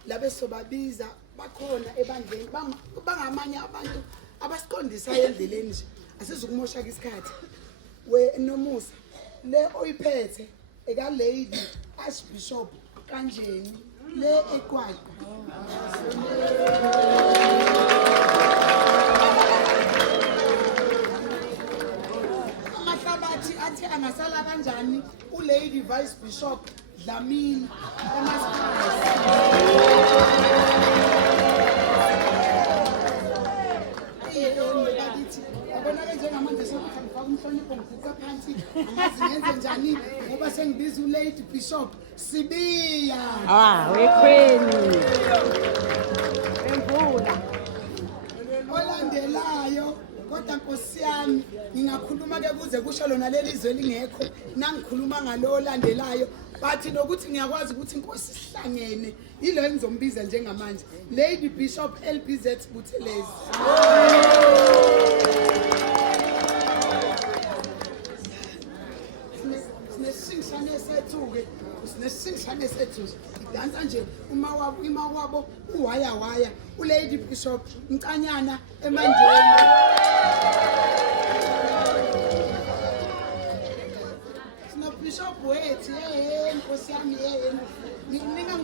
labe sobabiza bakhona ebandleni bangamanye abantu abasiqondisayo endleleni nje asizukumosha isikhathi. We nomusa le oyiphethe eka lady Archbishop kanjeni le ekwaqwa amahlabathi athi angasala kanjani ulady Vice Bishop Dlamini abonake njengamanje sokuthi ngifaka umhlonipho ngiguqa phansi angazi ngenze njani ngoba sengibiza ulady Bishop Sibiya wekhweni emvula olandelayo kodwa Nkosi yami ngingakhuluma ke kuze kusho lona leli izwe lingekho nangikhuluma ngalo olandelayo bathi nokuthi ngiyakwazi ukuthi Inkosi sihlangene yilo engizombiza njengamanje Lady Bishop LBZ Buthelezi. Sinesingshane sethu-ke sinesingshane sethu idansa nje ima wabo uwaya ulady Bishop Mcanyana emandleni Bishop wethu Nkosi yami ninga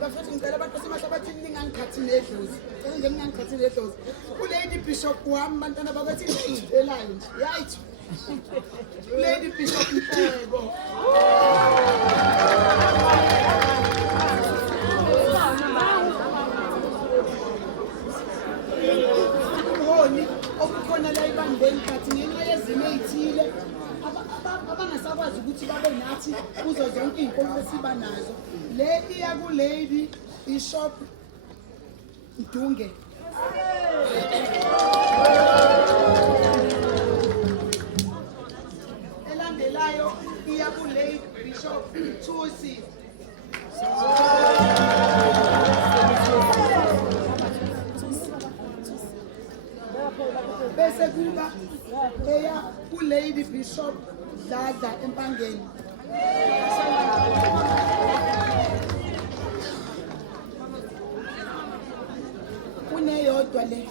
bafethu ngicela abantu basemahlabathi ningangikhathi nedlozi nje ningangikhathi nedlozi ulady Bishop wami bantwana bakwathi ngicelayo nje yayithi Lady Bishop Mfebo Ngoni okukhona la ibandeni but ngenxa yezimo ezithile abangasakwazi ukuthi babe nathi kuzo zonke izinkonzo esiba nazo le iya ku Lady Bishop Mdunge elandelayo iya ku Lady Bishop Thusi bese kuba eya ku Lady Bishop Dladla Empangeni kuneyodwa le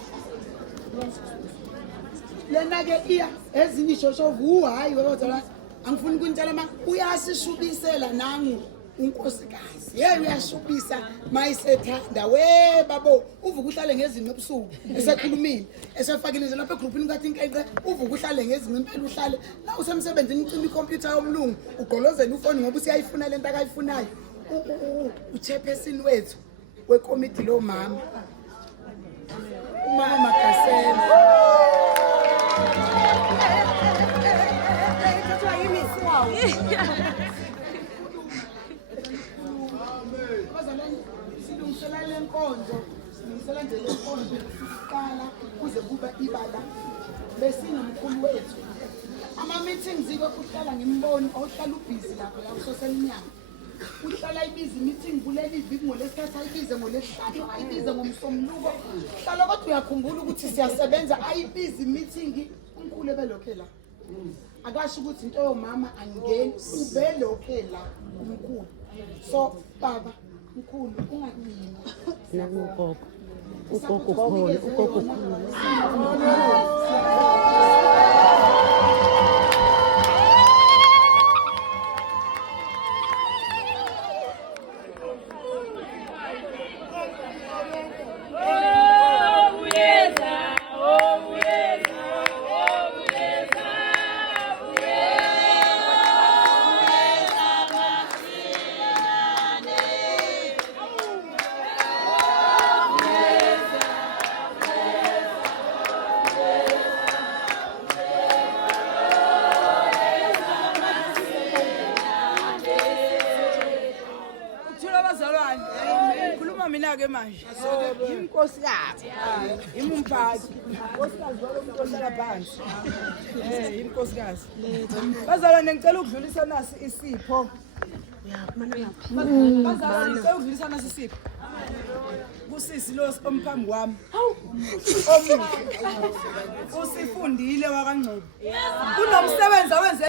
lena ke iya ezinye ishoshovu hayi wezala angifuni ukunitshela ma uyasishubisela nangu unkosikazi hey uyashubisa mayisethanda we babo uvuka uhlale ngezinqe ebusuku esekhulumile esefakile nje lapha egroupini kathi inkeqe uvuka uhlale ngezinqe impela uhlale la usemsebenzini ucima ikhompyutha yomlungu ugqolozela ufoni ngoba usiyayifuna lento akayifunayo uchairperson wethu wekomiti lo mama umama Makasela silungisela lenkonzo silungisela nje lenkonzo siqala kuze kuba ibala besinomkhulu wethu ama meetings iko kuhlala ngimboni ohlala ubhizi lapha la usosemnyama uhlala ibiza meeting kuleli viki ngolesithathu ayibize ngolesihlanu ayibize ngomsomluko hlala kodwa uyakhumbula ukuthi siyasebenza ayibize meeting unkulu ebelokhela akasho ukuthi into yomama angeni ubelokhela umkhulu so baba mkhulu ungakunina nakugogo ugogo khona ugogo khona mina-ke manje imnkosikazi imumphathi nkosikazi lo muntu ohlala phansi imnkosikazi bazalwane ngicela ukudlulisa nasi isipho bazalwane ngicela ukudlulisa nasi isipho kusisi lo omphambi kwami omuhle usifundile wakangcobo kunomsebenzi awenze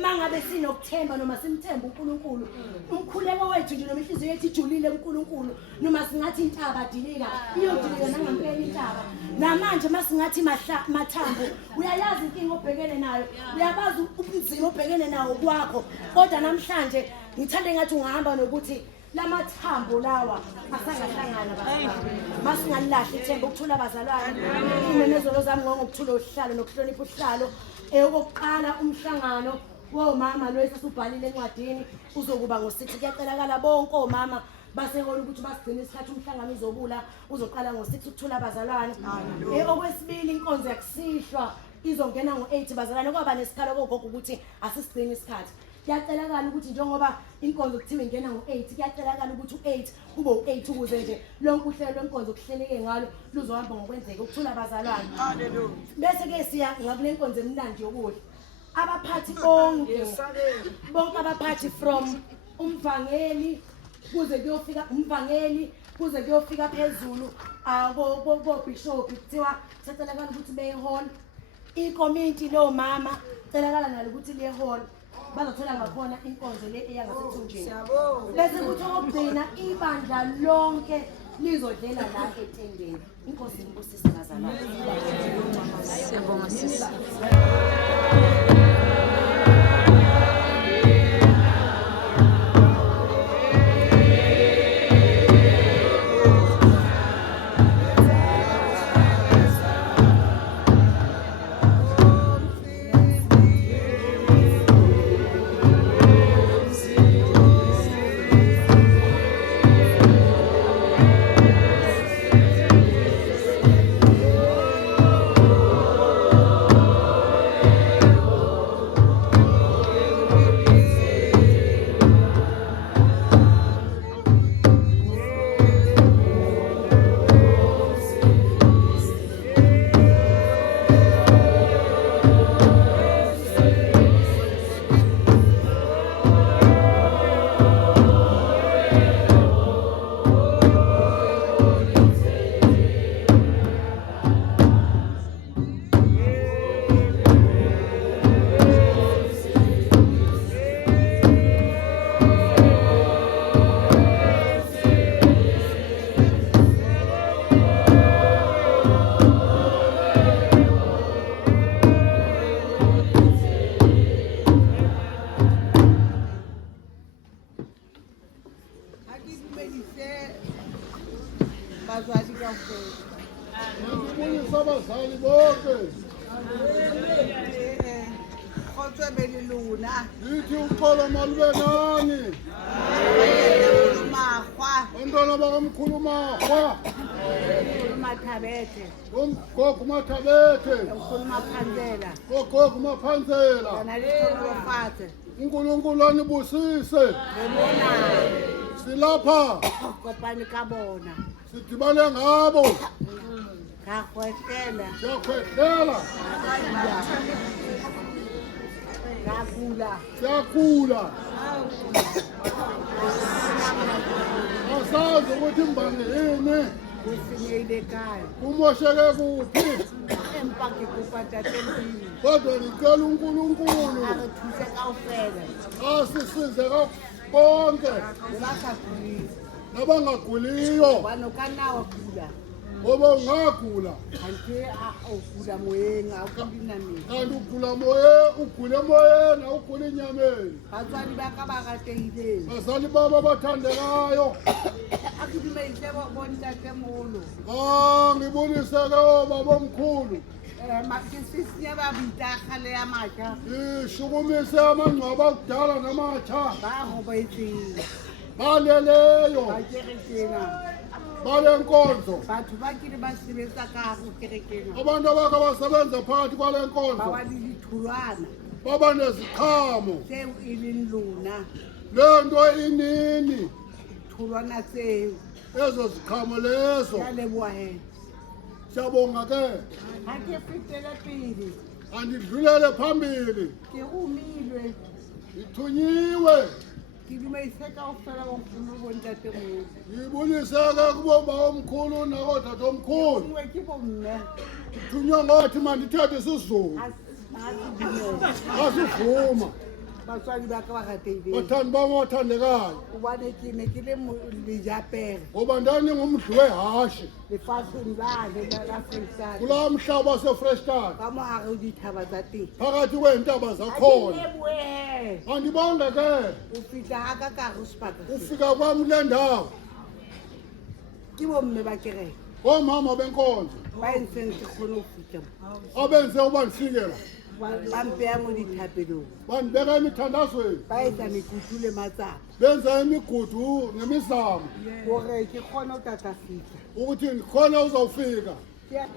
mangabe sinokuthemba noma simthemba uNkulunkulu umkhuleko wethu nje noma inhliziyo yethu ijulile uNkulunkulu noma singathi intaba dilika iyodilika nangampela intaba namanje masingathi mathambo uyayazi inkinga obhekene nayo uyabazi ubunzima obhekene nawo kwakho kodwa namhlanje ngithande ngathi ungahamba nokuthi lamathambo lawa asangahlangana bazalwane masingalilahli ithemba ukuthula bazalwane imemezelo zami ngokuthula uhlalo nokuhlonipha uhlalo okokuqala umhlangano womama lo esubhalile encwadini uzokuba ngo6 kuyacelakala bonke omama baseholo ukuthi basigcine isikhathi umhlangano izobula uzoqala ngo6 ukuthula abazalwane okwesibili inkonzo yakusihlwa izongena ngo8 bazalwane kwaba nesikhalo kogogo ukuthi asisigcine isikhathi kuyacelakala ukuthi njengoba inkonzo kuthiwe ingena ngo8 kuyacelakala ukuthi u8 kube u8 ukuze nje lonke uhlelo lwenkonzo kuhleleke ngalo luzohamba ngokwenzeka ukuthula abazalwane haleluya bese ke siya ngakule nkonzo emnandi yokudla abaphathi bonke abaphathi from umvangeli kuze kuyofika umvangeli kuze kuyofika phezulu abo bishop kuthiwa secelakala ukuthi beye hall ikomiti lo mama celakala nalo ukuthi liye hall bazothola ngakhona inkonzo le eyangasethunjini bese kuthi okugcina ibandla lonke lizodlela la etendeni inkosi imbusisi bazalwane siyabonga sisi bonke. Khotwe beliluna. Lithi uxolo malube nani. Mahwa. Bantwana bakamkhulu Mahwa. Mathabete. Gogo Mathabete. Ukhuluma phanzela. Gogo Maphanzela. Kana lithola fathe. uNkulunkulu anibusise. Silapha Kopani kabona. sidibane ngabo. Kakhwehlela. Siyakhwehlela. Ngagula. Siyagula. Asazi ukuthi imbane yini. Kusinyele ekhaya. Kumosheke kuphi. Empaki kupata tempini. Kodwa ngicela uNkulunkulu Akuthuse kawufela. asisize bonke Basagulisa. nabangaguliyo Banokanawa gula. ngoba ungagula Ante ugula moyeng akulinamini. kanti ugule emoyeni awugula enyameni. Batswadi ba ka ba ratehileng. Bazali baba bathandekayo. Akudumeise bontatemolo. Ngibulise-ke baba omkhulu. Makisisinya babitagale ya matjha. Ishukumise amangcwaba akudala namatsha. Barobetseng. Baleleyo. Bakerekena. Bale nkonzo. Batho ba kile ba sebetsa ka go kerekena. Abantu abakhe basebenza phakathi kwale nkonzo Ba le dithulwana. baba neziqhamo. Seo e leng lona. Le nto inini Thulwana tseo. ezo ziqhamo lezo. Ya leboha he. Siyabonga ke. Ha ke fetela pele. Andidlulele phambili. Ke umilwe. Ngithunyiwe. Ke dumeise kaofela bonkgono bontatemolo. Ngibulise-ke kuboba omkhulu nakootata omkhulu. Ngwe ke bomme. Ngithunywe ngothi mandithethe isizulu. Asivuma. Batswadi ba ka ba ratehileng. Bathandi bam abathandekayo. Ubane ke ne ke le lejapere. Ngoba ndandingumdli wehashe Lefatsheng lane la Freistata. kulaa mhlaba wasefreyistata Ka mo hare ho dithaba tsa teng. phakathi kweentaba zakhona. Lebohe. Andibonge ke O fihla ha ka ka ho sebaka se. ufika kwam kule ndawo Ke bomme ba kereke. ngoomama benkonzo Ba entseng ke kgone ho fihla. abenze uba ndifikela Ba mpeya mo dithapelong. bandibeka emithandazweni Ba etsa mekutu le matsapa. benza imigudu nemizamo Hore ke kgone ho tlatla fihla. ukuthi ndikhona uzawufika. Ke-